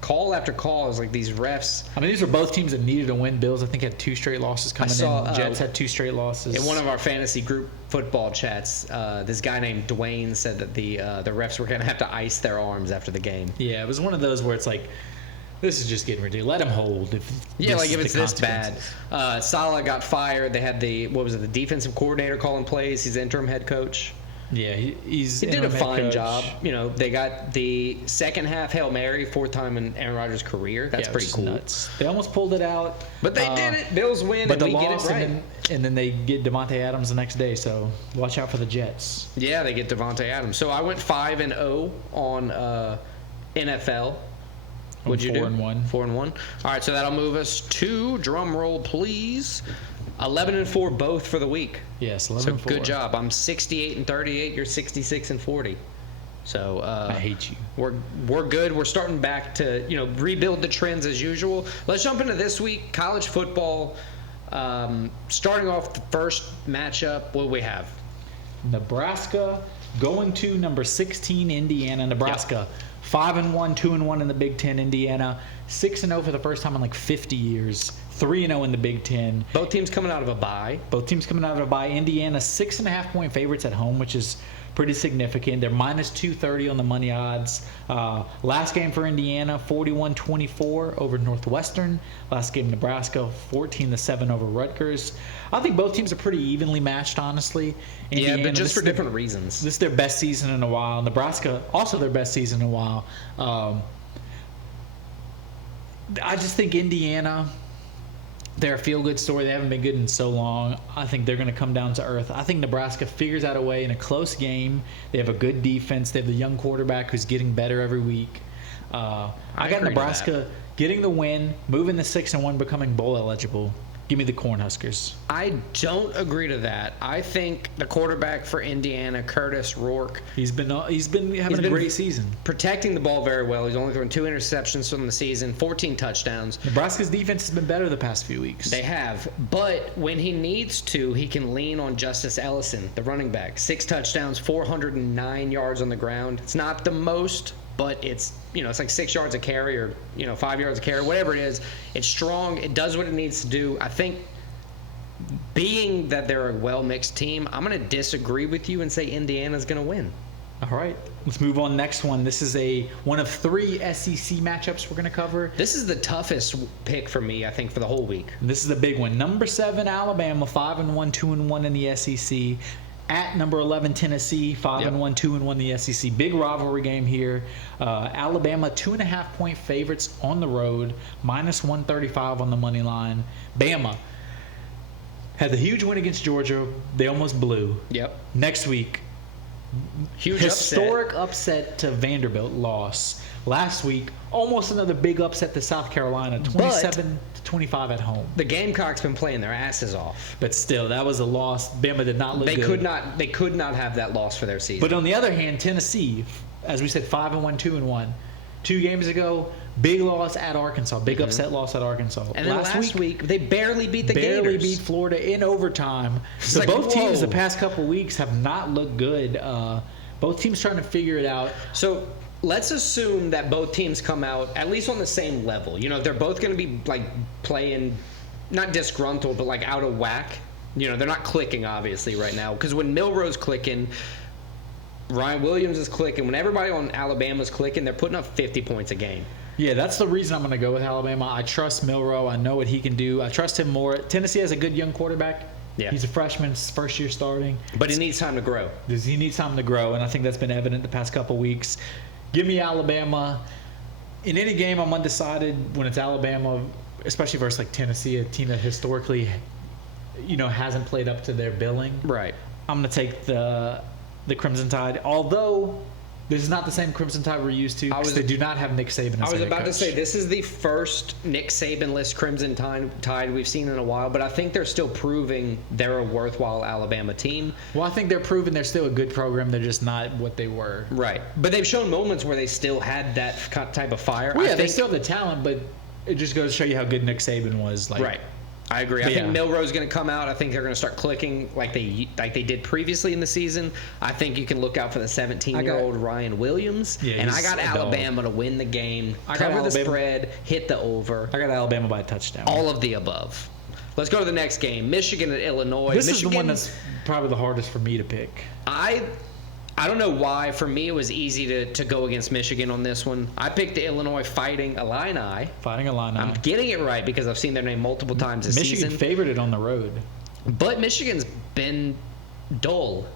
call after call. It was like these refs. I mean, these were both teams that needed to win. Bills, I think, had 2 straight losses coming in. Jets had 2 straight losses. In one of our fantasy group football chats, this guy named Dwayne said that the refs were going to have to ice their arms after the game. Yeah, it was one of those where it's like, this is just getting ridiculous. Let him hold. If it's this bad. Saleh got fired. They had the defensive coordinator calling plays. He's the interim head coach. Yeah, he did a fine job. You know, they got the second half Hail Mary, 4th time in Aaron Rodgers' career. That's pretty cool. Nuts. They almost pulled it out. But they did it. Bills win, but and we get it right. And then they get Devontae Adams the next day, so watch out for the Jets. Yeah, they get Devontae Adams. So I went 5-0 on NFL. What'd you do? 4-1. 4-1. All right, so that'll move us to, drum roll please, 11-4 both for the week. Yes, 11-4. So good job. I'm 68-38. You're 66-40. So I hate you. We're good. We're starting back to rebuild the trends as usual. Let's jump into this week, college football. Starting off the first matchup, what do we have? Nebraska going to number 16 Indiana. Nebraska. Yep. 5-1, 2-1 in the Big Ten. Indiana 6-0 for the first time in like 50 years. 3-0 in the Big Ten. Both teams coming out of a bye. Indiana 6.5-point favorites at home, which is pretty significant. They're minus 230 on the money odds. Last game for Indiana, 41-24 over Northwestern. Last game, Nebraska, 14-7 over Rutgers. I think both teams are pretty evenly matched, honestly. Indiana, but just for different reasons. This is their best season in a while. Nebraska, also their best season in a while. I just think Indiana, they're a feel-good story. They haven't been good in so long. I think they're going to come down to earth. I think Nebraska figures out a way in a close game. They have a good defense. They have the young quarterback who's getting better every week. I got Nebraska getting the win, moving to 6-1, becoming bowl eligible. Give me the Cornhuskers. I don't agree to that. I think the quarterback for Indiana, Curtis Rourke, he's been having a great season. Protecting the ball very well. He's only thrown 2 interceptions from the season, 14 touchdowns. Nebraska's defense has been better the past few weeks. They have. But when he needs to, he can lean on Justice Ellison, the running back. 6 touchdowns, 409 yards on the ground. It's not the most but it's it's like 6 yards a carry or 5 yards a carry, whatever it is. It's strong. It does what it needs to do. I think, being that they're a well-mixed team, I'm going to disagree with you and say Indiana's going to win. All right, let's move on. Next one. This is one of 3 SEC matchups we're going to cover. This is the toughest pick for me, I think, for the whole week. This is a big one. Number 7 Alabama, 5-1, 2-1 in the SEC. At number 11 Tennessee, 5-1, 2-1 in the SEC. Big rivalry game here. Alabama 2.5-point favorites on the road, -135 on the money line. Bama had the huge win against Georgia. They almost blew. Yep. Next week, huge historic upset to Vanderbilt loss. Last week, almost another big upset to South Carolina, 27-25 at home. The Gamecocks been playing their asses off. But still, that was a loss. Bama did not look good. They could not have that loss for their season. But on the other hand, Tennessee, as we said, 5-1, 2-1. 2 games ago, big loss at Arkansas. Big upset loss at Arkansas. And then last week, they barely beat the Gators. Barely beat Florida in overtime. So both teams the past couple weeks have not looked good. Both teams trying to figure it out. So let's assume that both teams come out at least on the same level. They're both going to be like playing, not disgruntled, but like out of whack. They're not clicking obviously right now, because when Milroe's clicking, Ryan Williams is clicking. When everybody on Alabama's clicking, they're putting up 50 points a game. Yeah, that's the reason I'm going to go with Alabama. I trust Milroe. I know what he can do. I trust him more. Tennessee has a good young quarterback. Yeah. He's a freshman, first year starting. But he needs time to grow. He needs time to grow, and I think that's been evident the past couple weeks. Give me Alabama. In any game, I'm undecided when it's Alabama, especially versus like Tennessee, a team that historically, hasn't played up to their billing. Right. I'm going to take the Crimson Tide, although this is not the same Crimson Tide we're used to, because they do not have Nick Saban as I was about coach. to say, this is the first Nick Saban-less Crimson Tide we've seen in a while, but I think they're still proving they're a worthwhile Alabama team. Well, I think they're proving they're still a good program. They're just not what they were. Right. But they've shown moments where they still had that type of fire. Well, yeah, they still have the talent, but it just goes to show you how good Nick Saban was. Right. I agree. I think Milroe's going to come out. I think they're going to start clicking like they did previously in the season. I think you can look out for the 17-year-old Ryan Williams. Yeah, and I got Alabama to win the game, cover the spread, hit the over. I got Alabama by a touchdown. All of the above. Let's go to the next game. Michigan at Illinois. This is the one that's probably the hardest for me to pick. I don't know why. For me, it was easy to go against Michigan on this one. I picked the Illinois Fighting Illini. I'm getting it right because I've seen their name multiple times this season. Michigan favored it on the road. But Michigan's been dull,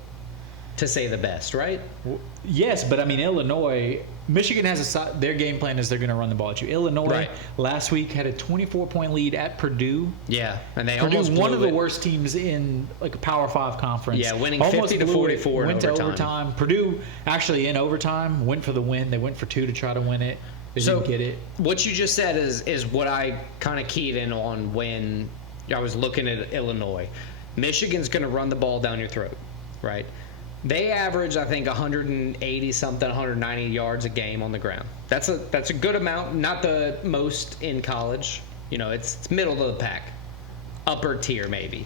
to say the best, right? Yes, but I mean, Michigan has their game plan is they're going to run the ball at you. Illinois last week had a 24-point lead at Purdue. Yeah, and they Purdue's almost one of the worst teams in like a Power 5 conference. Yeah, winning 50-44 went in to overtime. Purdue actually in overtime went for the win. They went for 2 to try to win it. They didn't get it. What you just said is what I kind of keyed in on when I was looking at Illinois. Michigan's going to run the ball down your throat, right? They average, I think, 180-something, 190 yards a game on the ground. That's a good amount. Not the most in college. It's middle of the pack, upper tier maybe.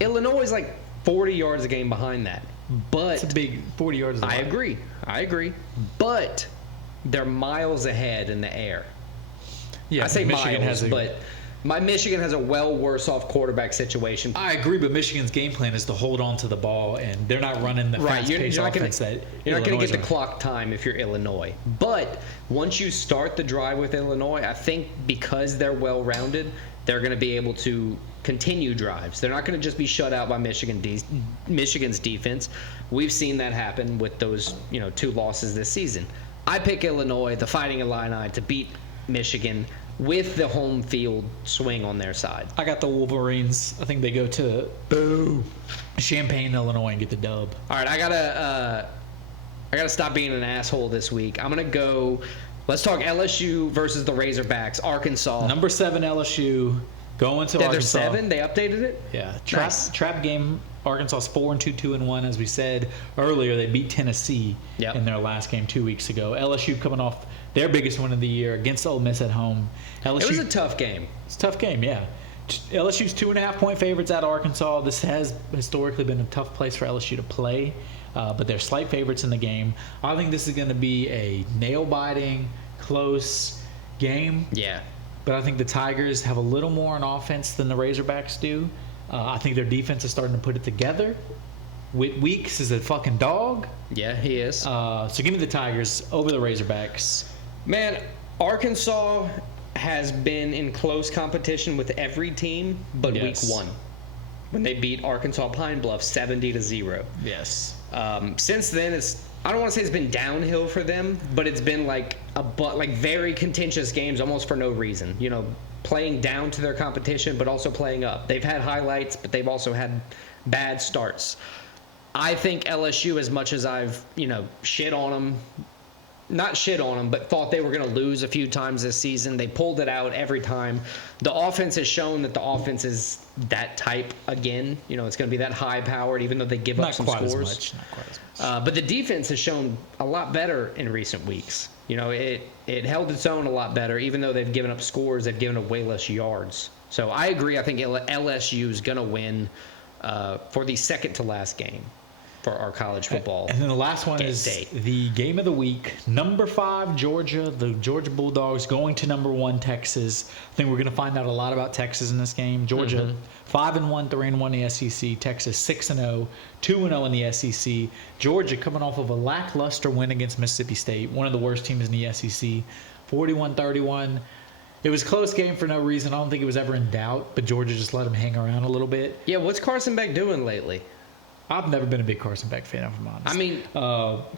Illinois is like 40 yards a game behind that. But it's a big 40 yards. I agree. But they're miles ahead in the air. Yeah, I say Michigan miles, but Michigan has a well worse off quarterback situation. I agree, but Michigan's game plan is to hold on to the ball, and they're not running the fast-paced offense that you're not going to get the clock time if you're Illinois. But once you start the drive with Illinois, I think because they're well-rounded, they're going to be able to continue drives. They're not going to just be shut out by Michigan's defense. We've seen that happen with those 2 losses this season. I pick Illinois, the Fighting Illini, to beat Michigan with the home field swing on their side. I got the Wolverines. I think they go to Champaign, Illinois, and get the dub. All right, I gotta stop being an asshole this week. I'm gonna go. Let's talk LSU versus the Razorbacks. Arkansas. Number 7 LSU going to Arkansas. They're 7. They updated it. Yeah. Nice. Trap game. Arkansas's 4-2, 2-1. As we said earlier, they beat Tennessee in their last game 2 weeks ago. LSU coming off their biggest win of the year against Ole Miss at home. It was a tough game. It's a tough game, yeah. LSU's 2.5-point favorites at Arkansas. This has historically been a tough place for LSU to play. but they're slight favorites in the game. I think this is going to be a nail-biting, close game. Yeah. But I think the Tigers have a little more on offense than the Razorbacks do. I think their defense is starting to put it together. Weeks is a fucking dog. Yeah, he is. So give me the Tigers over the Razorbacks. Man, Arkansas has been in close competition with every team but week 1 when they beat Arkansas Pine Bluff 70-0. Yes. Since then, I don't want to say it's been downhill for them, but it's been like very contentious games almost for no reason. You know, playing down to their competition, but also playing up. They've had highlights, but they've also had bad starts. I think LSU, as much as I've, shit on them, not shit on them, but thought they were going to lose a few times this season, they pulled it out every time. The offense has shown that the offense is that type again. It's going to be that high-powered, even though they give up some scores. Not quite as much. But the defense has shown a lot better in recent weeks. It held its own a lot better, even though they've given up scores, they've given up way less yards. So I agree. I think LSU is going to win for the second to last game for our college football. And then the last one is the game of the week. Number 5, Georgia. The Georgia Bulldogs going to number 1, Texas. I think we're going to find out a lot about Texas in this game. Georgia 5-1, 3-1 in the SEC. Texas 6-0, 2-0 in the SEC. Georgia coming off of a lackluster win against Mississippi State, one of the worst teams in the SEC, 41-31. It was a close game for no reason. I don't think it was ever in doubt, but Georgia just let them hang around a little bit. Yeah, what's Carson Beck doing lately? I've never been a big Carson Beck fan, if I'm honest. I mean,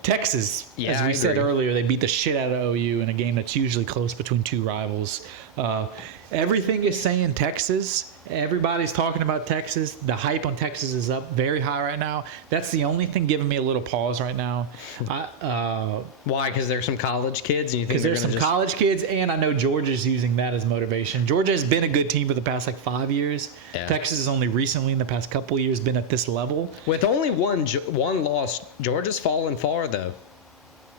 Texas, as we said earlier, they beat the shit out of OU in a game that's usually close between two rivals. Everything is saying Texas. Everybody's talking about Texas. The hype on Texas is up very high right now. That's the only thing giving me a little pause right now. Why? Because there's some college kids? Because there's some college kids, and I know Georgia's using that as motivation. Georgia has been a good team for the past 5 years. Yeah. Texas has only recently, in the past couple of years, been at this level. With only one loss, Georgia's fallen far, though.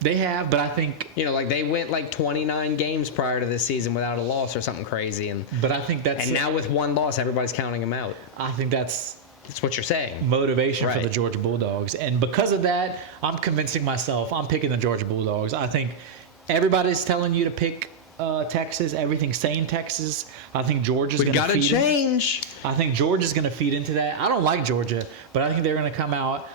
They have, but I think... they went 29 games prior to this season without a loss or something crazy. But I think that's... And now with one loss, everybody's counting them out. I think that's what you're saying. Motivation for the Georgia Bulldogs. And because of that, I'm convincing myself I'm picking the Georgia Bulldogs. I think everybody's telling you to pick Texas. Everything's saying Texas. I think Georgia's going to feed... We got to change. I think Georgia's going to feed into that. I don't like Georgia, but I think they're going to come out...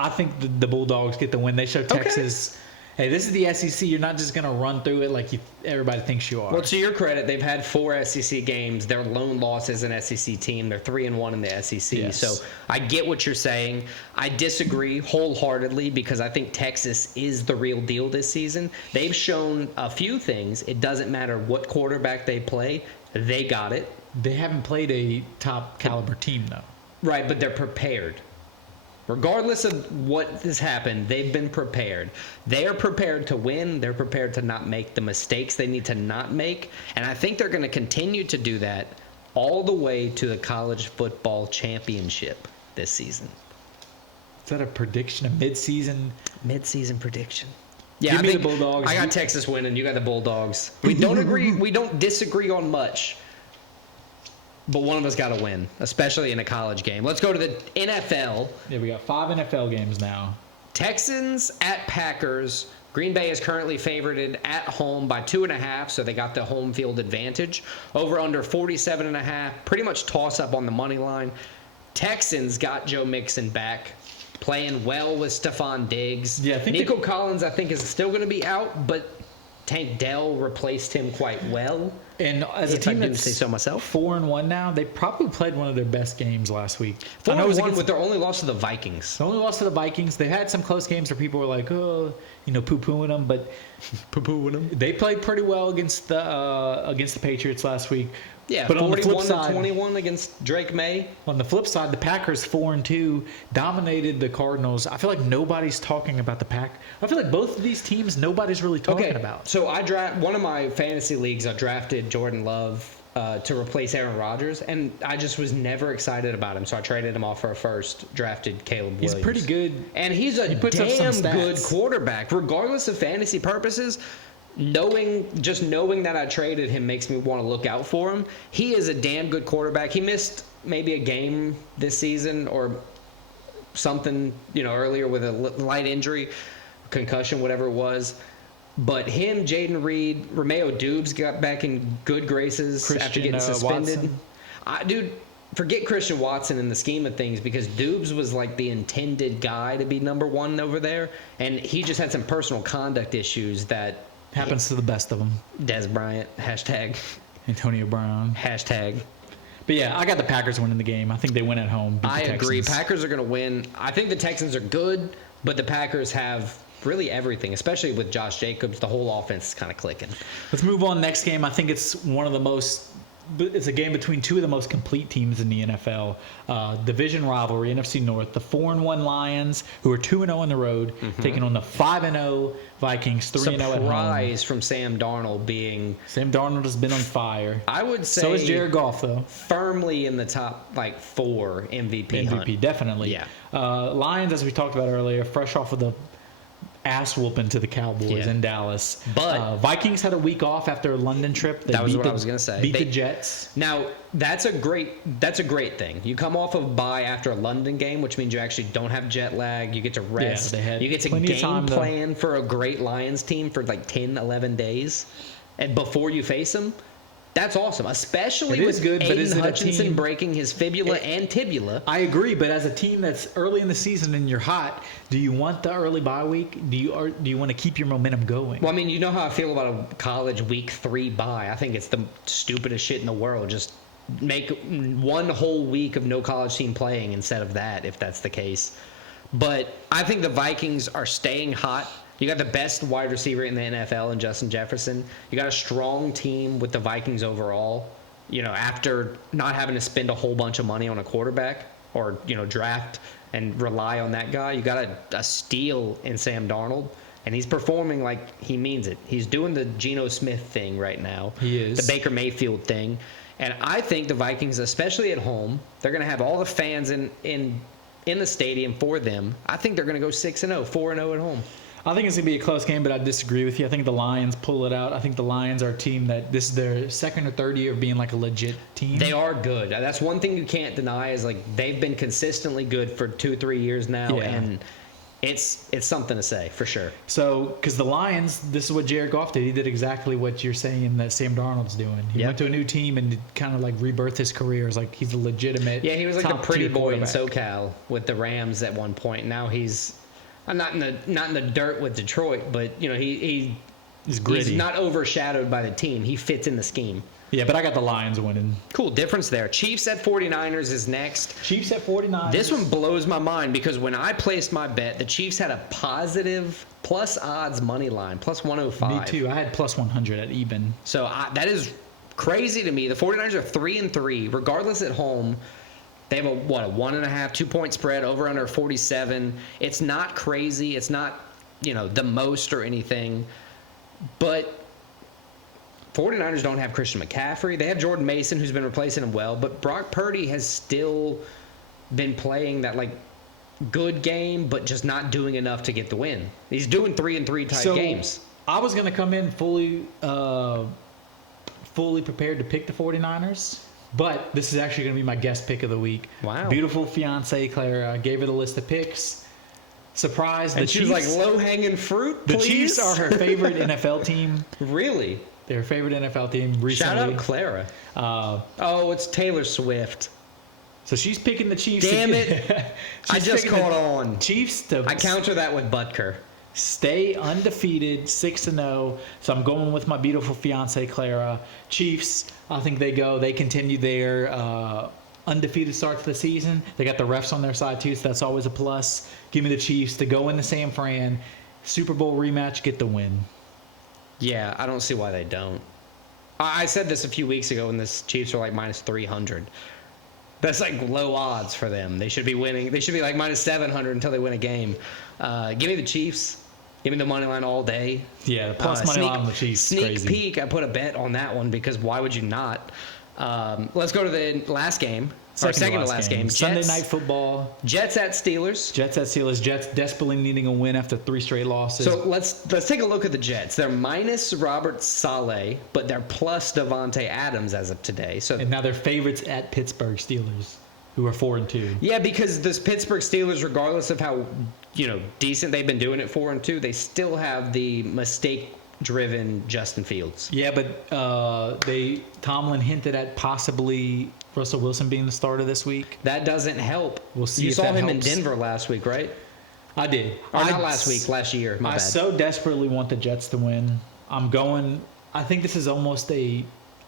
I think the Bulldogs get the win. They show Texas, hey, this is the SEC. You're not just going to run through it like everybody thinks you are. Well, to your credit, they've had 4 SEC games. Their lone loss is an SEC team. They're 3-1 in the SEC. Yes. So I get what you're saying. I disagree wholeheartedly because I think Texas is the real deal this season. They've shown a few things. It doesn't matter what quarterback they play. They got it. They haven't played a top caliber team, though. Right, but they're prepared. Regardless of what has happened, they've been prepared. They are prepared to win. They're prepared to not make the mistakes they need to not make. And I think they're going to continue to do that all the way to the college football championship this season. Is that a prediction, a mid-season? Mid-season prediction. Yeah, Give me the Bulldogs. I got Texas winning. You got the Bulldogs. We don't agree. We don't disagree on much. But one of us got to win, especially in a college game. Let's go to the NFL. Yeah, we got 5 NFL games now. Texans at Packers. Green Bay is currently favored at home by 2.5, so they got the home field advantage. Over under 47.5. Pretty much toss up on the money line. Texans got Joe Mixon back, playing well with Stephon Diggs. Yeah, Nico Collins, I think, is still going to be out, but Tank Dell replaced him quite well. And as a team that's 4-1 now, they probably played one of their best games last week. 4-1 with their only loss to the Vikings. The only loss to the Vikings. They had some close games where people were like, poo-pooing them, but they played pretty well against the Patriots last week. Yeah, but 41-21 against Drake May. On the flip side, the Packers 4-2 dominated the Cardinals. I feel like nobody's talking about the Pack. I feel like both of these teams nobody's really talking about. So one of my fantasy leagues, I drafted Jordan Love to replace Aaron Rodgers, and I just was never excited about him. So I traded him off for a first, drafted Caleb Williams. He's pretty good. And he's a damn good quarterback, regardless of fantasy purposes. Knowing that I traded him makes me want to look out for him. He is a damn good quarterback. He missed maybe a game this season or something, earlier with a light injury, concussion, whatever it was. But him, Jaden Reed, Romeo Dubes got back in good graces after getting suspended. Dude, forget Christian Watson in the scheme of things, because Dubes was like the intended guy to be number one over there, and he just had some personal conduct issues that happens to the best of them. Des Bryant, hashtag. Antonio Brown, hashtag. But yeah, I got the Packers winning the game. I think they win at home. I agree. Packers are going to win. I think the Texans are good, but the Packers have really everything, especially with Josh Jacobs. The whole offense is kind of clicking. Let's move on. Next game, I think it's it's a game between two of the most complete teams in the NFL. Division rivalry, NFC North. The 4-1 Lions, who are 2-0 on the road, taking on the 5-0 Vikings, 3-0 at home. Surprise from Sam Darnold being... Sam Darnold has been on fire. I would say... So is Jared Goff, though. Firmly in the top, 4 MVP hunt. Definitely. Yeah. Lions, as we talked about earlier, fresh off of the ass whooping to the Cowboys in Dallas. But Vikings had a week off after a London trip. That was what I was going to say. Beat the Jets. Now, that's a great thing. You come off of bye after a London game, which means you actually don't have jet lag. You get to rest. You get to game plan for a great Lions team for 10, 11 days. And before you face them, that's awesome, especially with Aiden Hutchinson breaking his fibula and tibula. I agree, but as a team that's early in the season and you're hot, do you want the early bye week? Do you want to keep your momentum going? Well, I mean, you know how I feel about a college week 3 bye. I think it's the stupidest shit in the world. Just make one whole week of no college team playing instead of that, if that's the case. But I think the Vikings are staying hot. You got the best wide receiver in the NFL in Justin Jefferson. You got a strong team with the Vikings overall. After not having to spend a whole bunch of money on a quarterback or, draft and rely on that guy, you got a steal in Sam Darnold, and he's performing like he means it. He's doing the Geno Smith thing right now. He is. The Baker Mayfield thing. And I think the Vikings, especially at home, they're going to have all the fans in the stadium for them. I think they're going to go 6-0, 4-0 at home. I think it's going to be a close game, but I disagree with you. I think the Lions pull it out. I think the Lions are a team that this is their second or third year of being a legit team. They are good. That's one thing you can't deny is they've been consistently good for 2-3 years now, and it's something to say for sure. So, because the Lions, this is what Jared Goff did. He did exactly what you're saying that Sam Darnold's doing. He went to a new team and kind of rebirthed his career. It's he's a legitimate. Yeah, he was the pretty boy in SoCal with the Rams at one point. Now he's. Not in the dirt with Detroit, but he's gritty. He's not overshadowed by the team. He fits in the scheme. Yeah, but I got the Lions winning. Cool difference there. Chiefs at 49ers is next. Chiefs at 49ers. This one blows my mind because when I placed my bet, the Chiefs had a positive plus odds money line, plus 105. Me too. I had plus 100 at even. So that is crazy to me. The 49ers are 3-3, regardless at home. They have a 1.5, 2-point spread, over under 47. It's not crazy. It's not, the most or anything. But 49ers don't have Christian McCaffrey. They have Jordan Mason, who's been replacing him well. But Brock Purdy has still been playing that, good game, but just not doing enough to get the win. He's doing 3-3 type games. I was going to come in fully prepared to pick the 49ers. But this is actually going to be my guest pick of the week. Wow. Beautiful fiance, Clara. I gave her the list of picks. Surprise. And she was low-hanging fruit, please? The Chiefs are her favorite NFL team. Really? Their favorite NFL team recently. Shout out Clara. It's Taylor Swift. So she's picking the Chiefs. Damn it. I just caught on. Chiefs I counter that with Butker. Stay undefeated, 6-0. So I'm going with my beautiful fiance, Clara. Chiefs, I think they continue their undefeated start to the season. They got the refs on their side, too, so that's always a plus. Give me the Chiefs to go into San Fran. Super Bowl rematch, get the win. Yeah, I don't see why they don't. I said this a few weeks ago when the Chiefs are minus 300. That's low odds for them. They should be winning. They should be minus 700 until they win a game. Give me the Chiefs. Give me the money line all day. Yeah, plus money line on the Chiefs. Sneak peek, I put a bet on that one because why would you not? Let's go to the last game. Second to last game. Sunday Night Football. Jets at Steelers. Jets desperately needing a win after 3 straight losses. So let's take a look at the Jets. They're minus Robert Saleh, but they're plus Davante Adams as of today. And now they're favorites at Pittsburgh Steelers. who are 4-2. Yeah, because this Pittsburgh Steelers, regardless of how decent they've been doing at 4-2, they still have the mistake-driven Justin Fields. Yeah, but Tomlin hinted at possibly Russell Wilson being the starter this week. That doesn't help. We'll see. You if saw that him helps. in Denver last week, right? I did. Or not last week, last year. My bad. I so desperately want the Jets to win. I think this is almost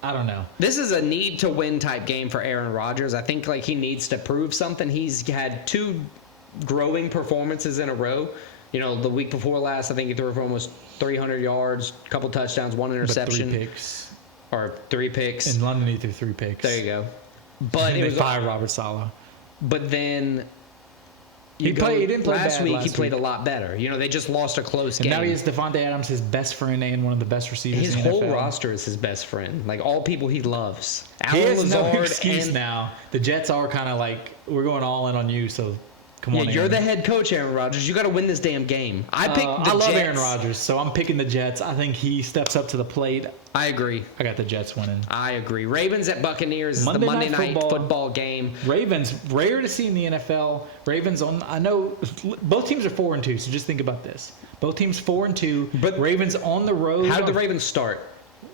I don't know. This is a need to win type game for Aaron Rodgers. I think he needs to prove something. He's had 2 growing performances in a row. The week before last, I think he threw for almost 300 yards, a couple touchdowns, 1 interception. But 3 picks. Or 3 picks. In London, he threw 3 picks. There you go. But and they fired Robert Saleh. But then he didn't play last bad week. Last He played week. a lot better. They just lost a close game. And now he has Devontae Adams, his best friend and one of the best receivers His in the whole NFL. roster is his best friend. All people he loves. He Alan has no Lazard excuse now. The Jets are kind of we're going all in on you, so come on. You're Aaron. the head coach, Aaron Rodgers. You got to win this damn game. I love Jets. Aaron Aaron Rodgers, so I'm picking the Jets. I think he steps up to the plate. I agree. I got the Jets winning. I agree. Ravens at Buccaneers is the Monday night football game. Ravens, rare to see in the NFL. Ravens I know both teams are 4-2, so just think about this. Both teams 4-2, but Ravens on the road. How did the Ravens start?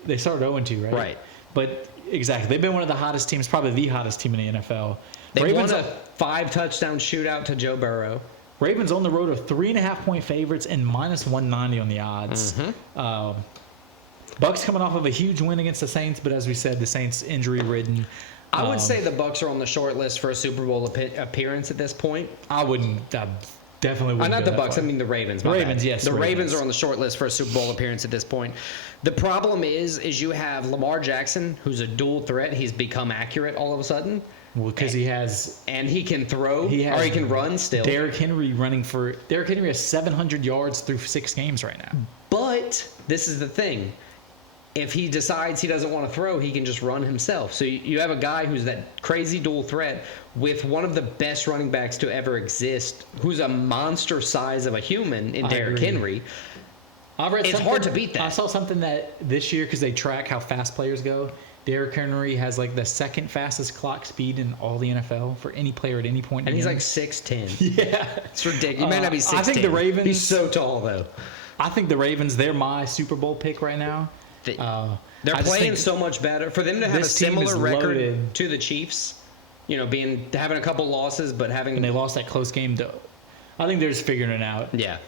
They started 0-2, right? Right. But exactly, they've been one of the hottest teams, probably the hottest team in the NFL. They won a 5-touchdown shootout to Joe Burrow. Ravens on the road are 3.5-point favorites and -190 on the odds. Mm-hmm. Bucks coming off of a huge win against the Saints, but as we said, the Saints injury-ridden. I would say the Bucks are on the short list for a Super Bowl appearance at this point. I definitely wouldn't. Not the Bucks. I mean the Ravens. The Ravens, yes. The Ravens are on the short list for a Super Bowl appearance at this point. The problem is you have Lamar Jackson, who's a dual threat. He's become accurate all of a sudden. Well, because he has... And he can throw, or he can run still. Derrick Henry has 700 yards through 6 games right now. But this is the thing. If he decides he doesn't want to throw, he can just run himself. So you have a guy who's that crazy dual threat with one of the best running backs to ever exist, who's a monster size of a human in Derrick Henry. It's hard to beat that. I saw something that this year, because they track how fast players go, Derrick Henry has the second fastest clock speed in all the NFL for any player at any point. And he's 6'10". Yeah. It's ridiculous. He might not be 6'10". I think the Ravens... He's so tall, though. I think the Ravens, they're my Super Bowl pick right now. They're playing so much better. For them to have a similar record to the Chiefs, having a couple losses, but having... And they lost that close game to... I think they're just figuring it out. Yeah.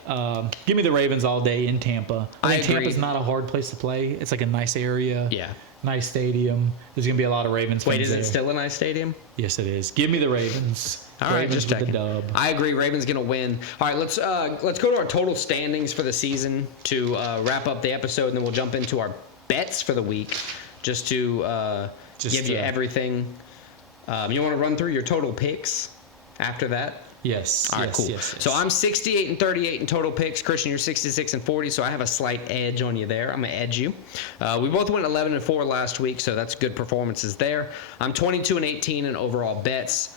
Give me the Ravens all day in Tampa. I think agree. Tampa's not a hard place to play. It's a nice area. Yeah. Nice stadium. There's going to be a lot of Ravens fans. Wait, is it still a nice stadium? Yes, it is. Give me the Ravens. All right, Ravens just with checking. the dub. I agree. Ravens going to win. All right, let's go to our total standings for the season to wrap up the episode, and then we'll jump into our bets for the week just to give you everything. You want to run through your total picks after that? Yes. All right, cool. Yes. So I'm 68-38 in total picks. Christian, you're 66-40, so I have a slight edge on you there. I'm going to edge you. We both went 11-4 last week, so that's good performances there. I'm 22-18 in overall bets.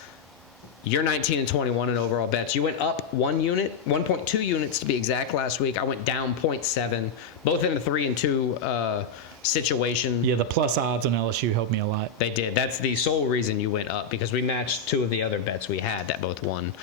You're 19-21 in overall bets. You went up 1.2 units to be exact last week. I went down 0.7, both in the 3-2 situation. Yeah, the plus odds on LSU helped me a lot. They did. That's the sole reason you went up, because we matched 2 of the other bets we had that both won.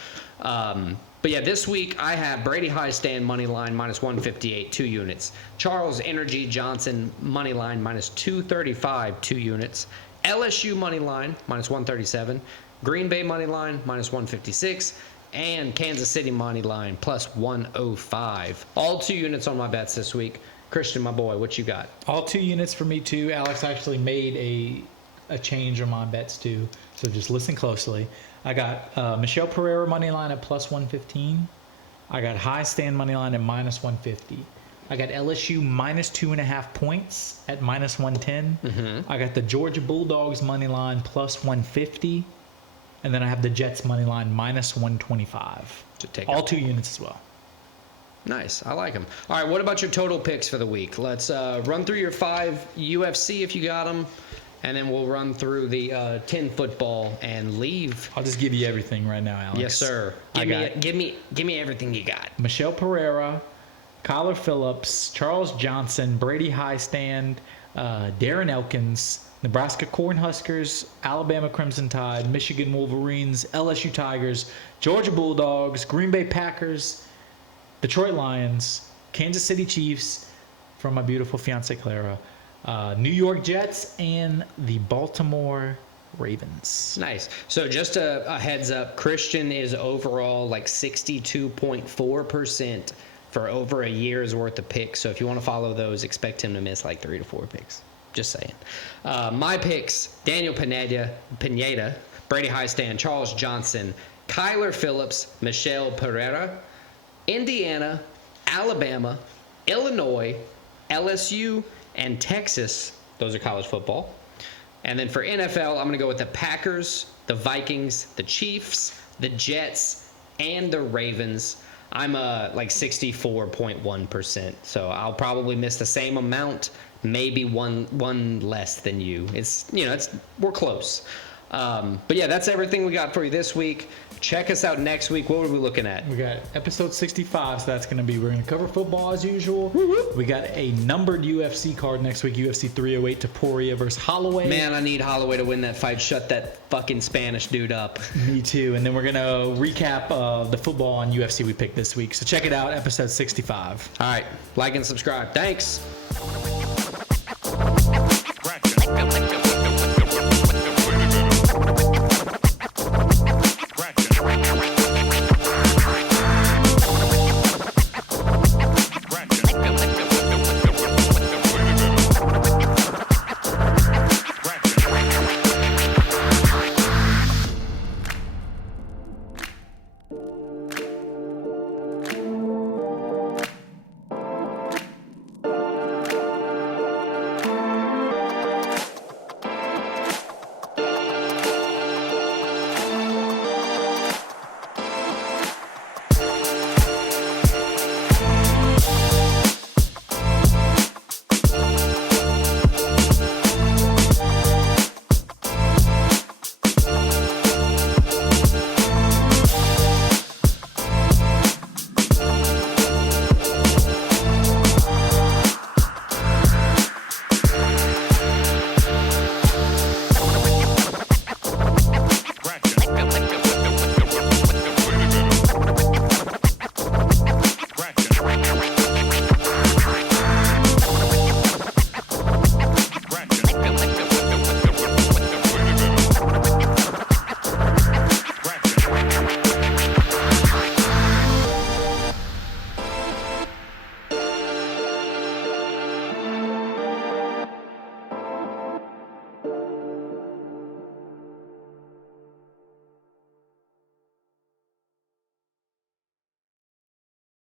But yeah, this week I have Brady High Stand money line -158, 2 units. Charles Energy Johnson money line -235, 2 units. LSU money line -137. Green Bay money line -156. And Kansas City money line +105. All 2 units on my bets this week. Christian, my boy, what you got? All 2 units for me too. Alex actually made a change on my bets too, so just listen closely. I got Michel Pereira money line at +115. I got High Stand money line at -150. I got LSU -2.5 points at -110. Mm-hmm. I got the Georgia Bulldogs money line +150, and then I have the Jets money line -125. All 2 units as well. Nice. I like them. All right, what about your total picks for the week? Let's run through your 5 UFC if you got them, and then we'll run through the 10 football and leave. I'll just give you everything right now, Alex. Yes, sir. Give me everything you got. Michel Pereira, Kyler Phillips, Charles Johnson, Brady High Stand, Darren Elkins, Nebraska Cornhuskers, Alabama Crimson Tide, Michigan Wolverines, LSU Tigers, Georgia Bulldogs, Green Bay Packers, Detroit Lions, Kansas City Chiefs, from my beautiful fiance Clara, New York Jets, and the Baltimore Ravens. Nice. So just a heads up, Christian is overall like 62.4% for over a year's worth of picks. So if you want to follow those, expect him to miss like 3 to 4 picks. Just saying. My picks: Daniel Pineda, Brady Highstand, Charles Johnson, Kyler Phillips, Michel Pereira, Indiana, Alabama, Illinois, LSU, and Texas. Those are college football. And then for NFL, I'm going to go with the Packers, the Vikings, the Chiefs, the Jets, and the Ravens. I'm like 64.1%, so I'll probably miss the same amount, maybe one less than you. We're close. But yeah, that's everything we got for you this week. Check us out next week. What are we looking at? We got episode 65, so that's going to be, we're going to cover football as usual. We got a numbered UFC card next week, UFC 308, Taporia versus Holloway. Man, I need Holloway to win that fight. Shut that fucking Spanish dude up. Me too. And then we're going to recap the football on UFC we picked this week. So check it out, episode 65. All right. Like and subscribe. Thanks.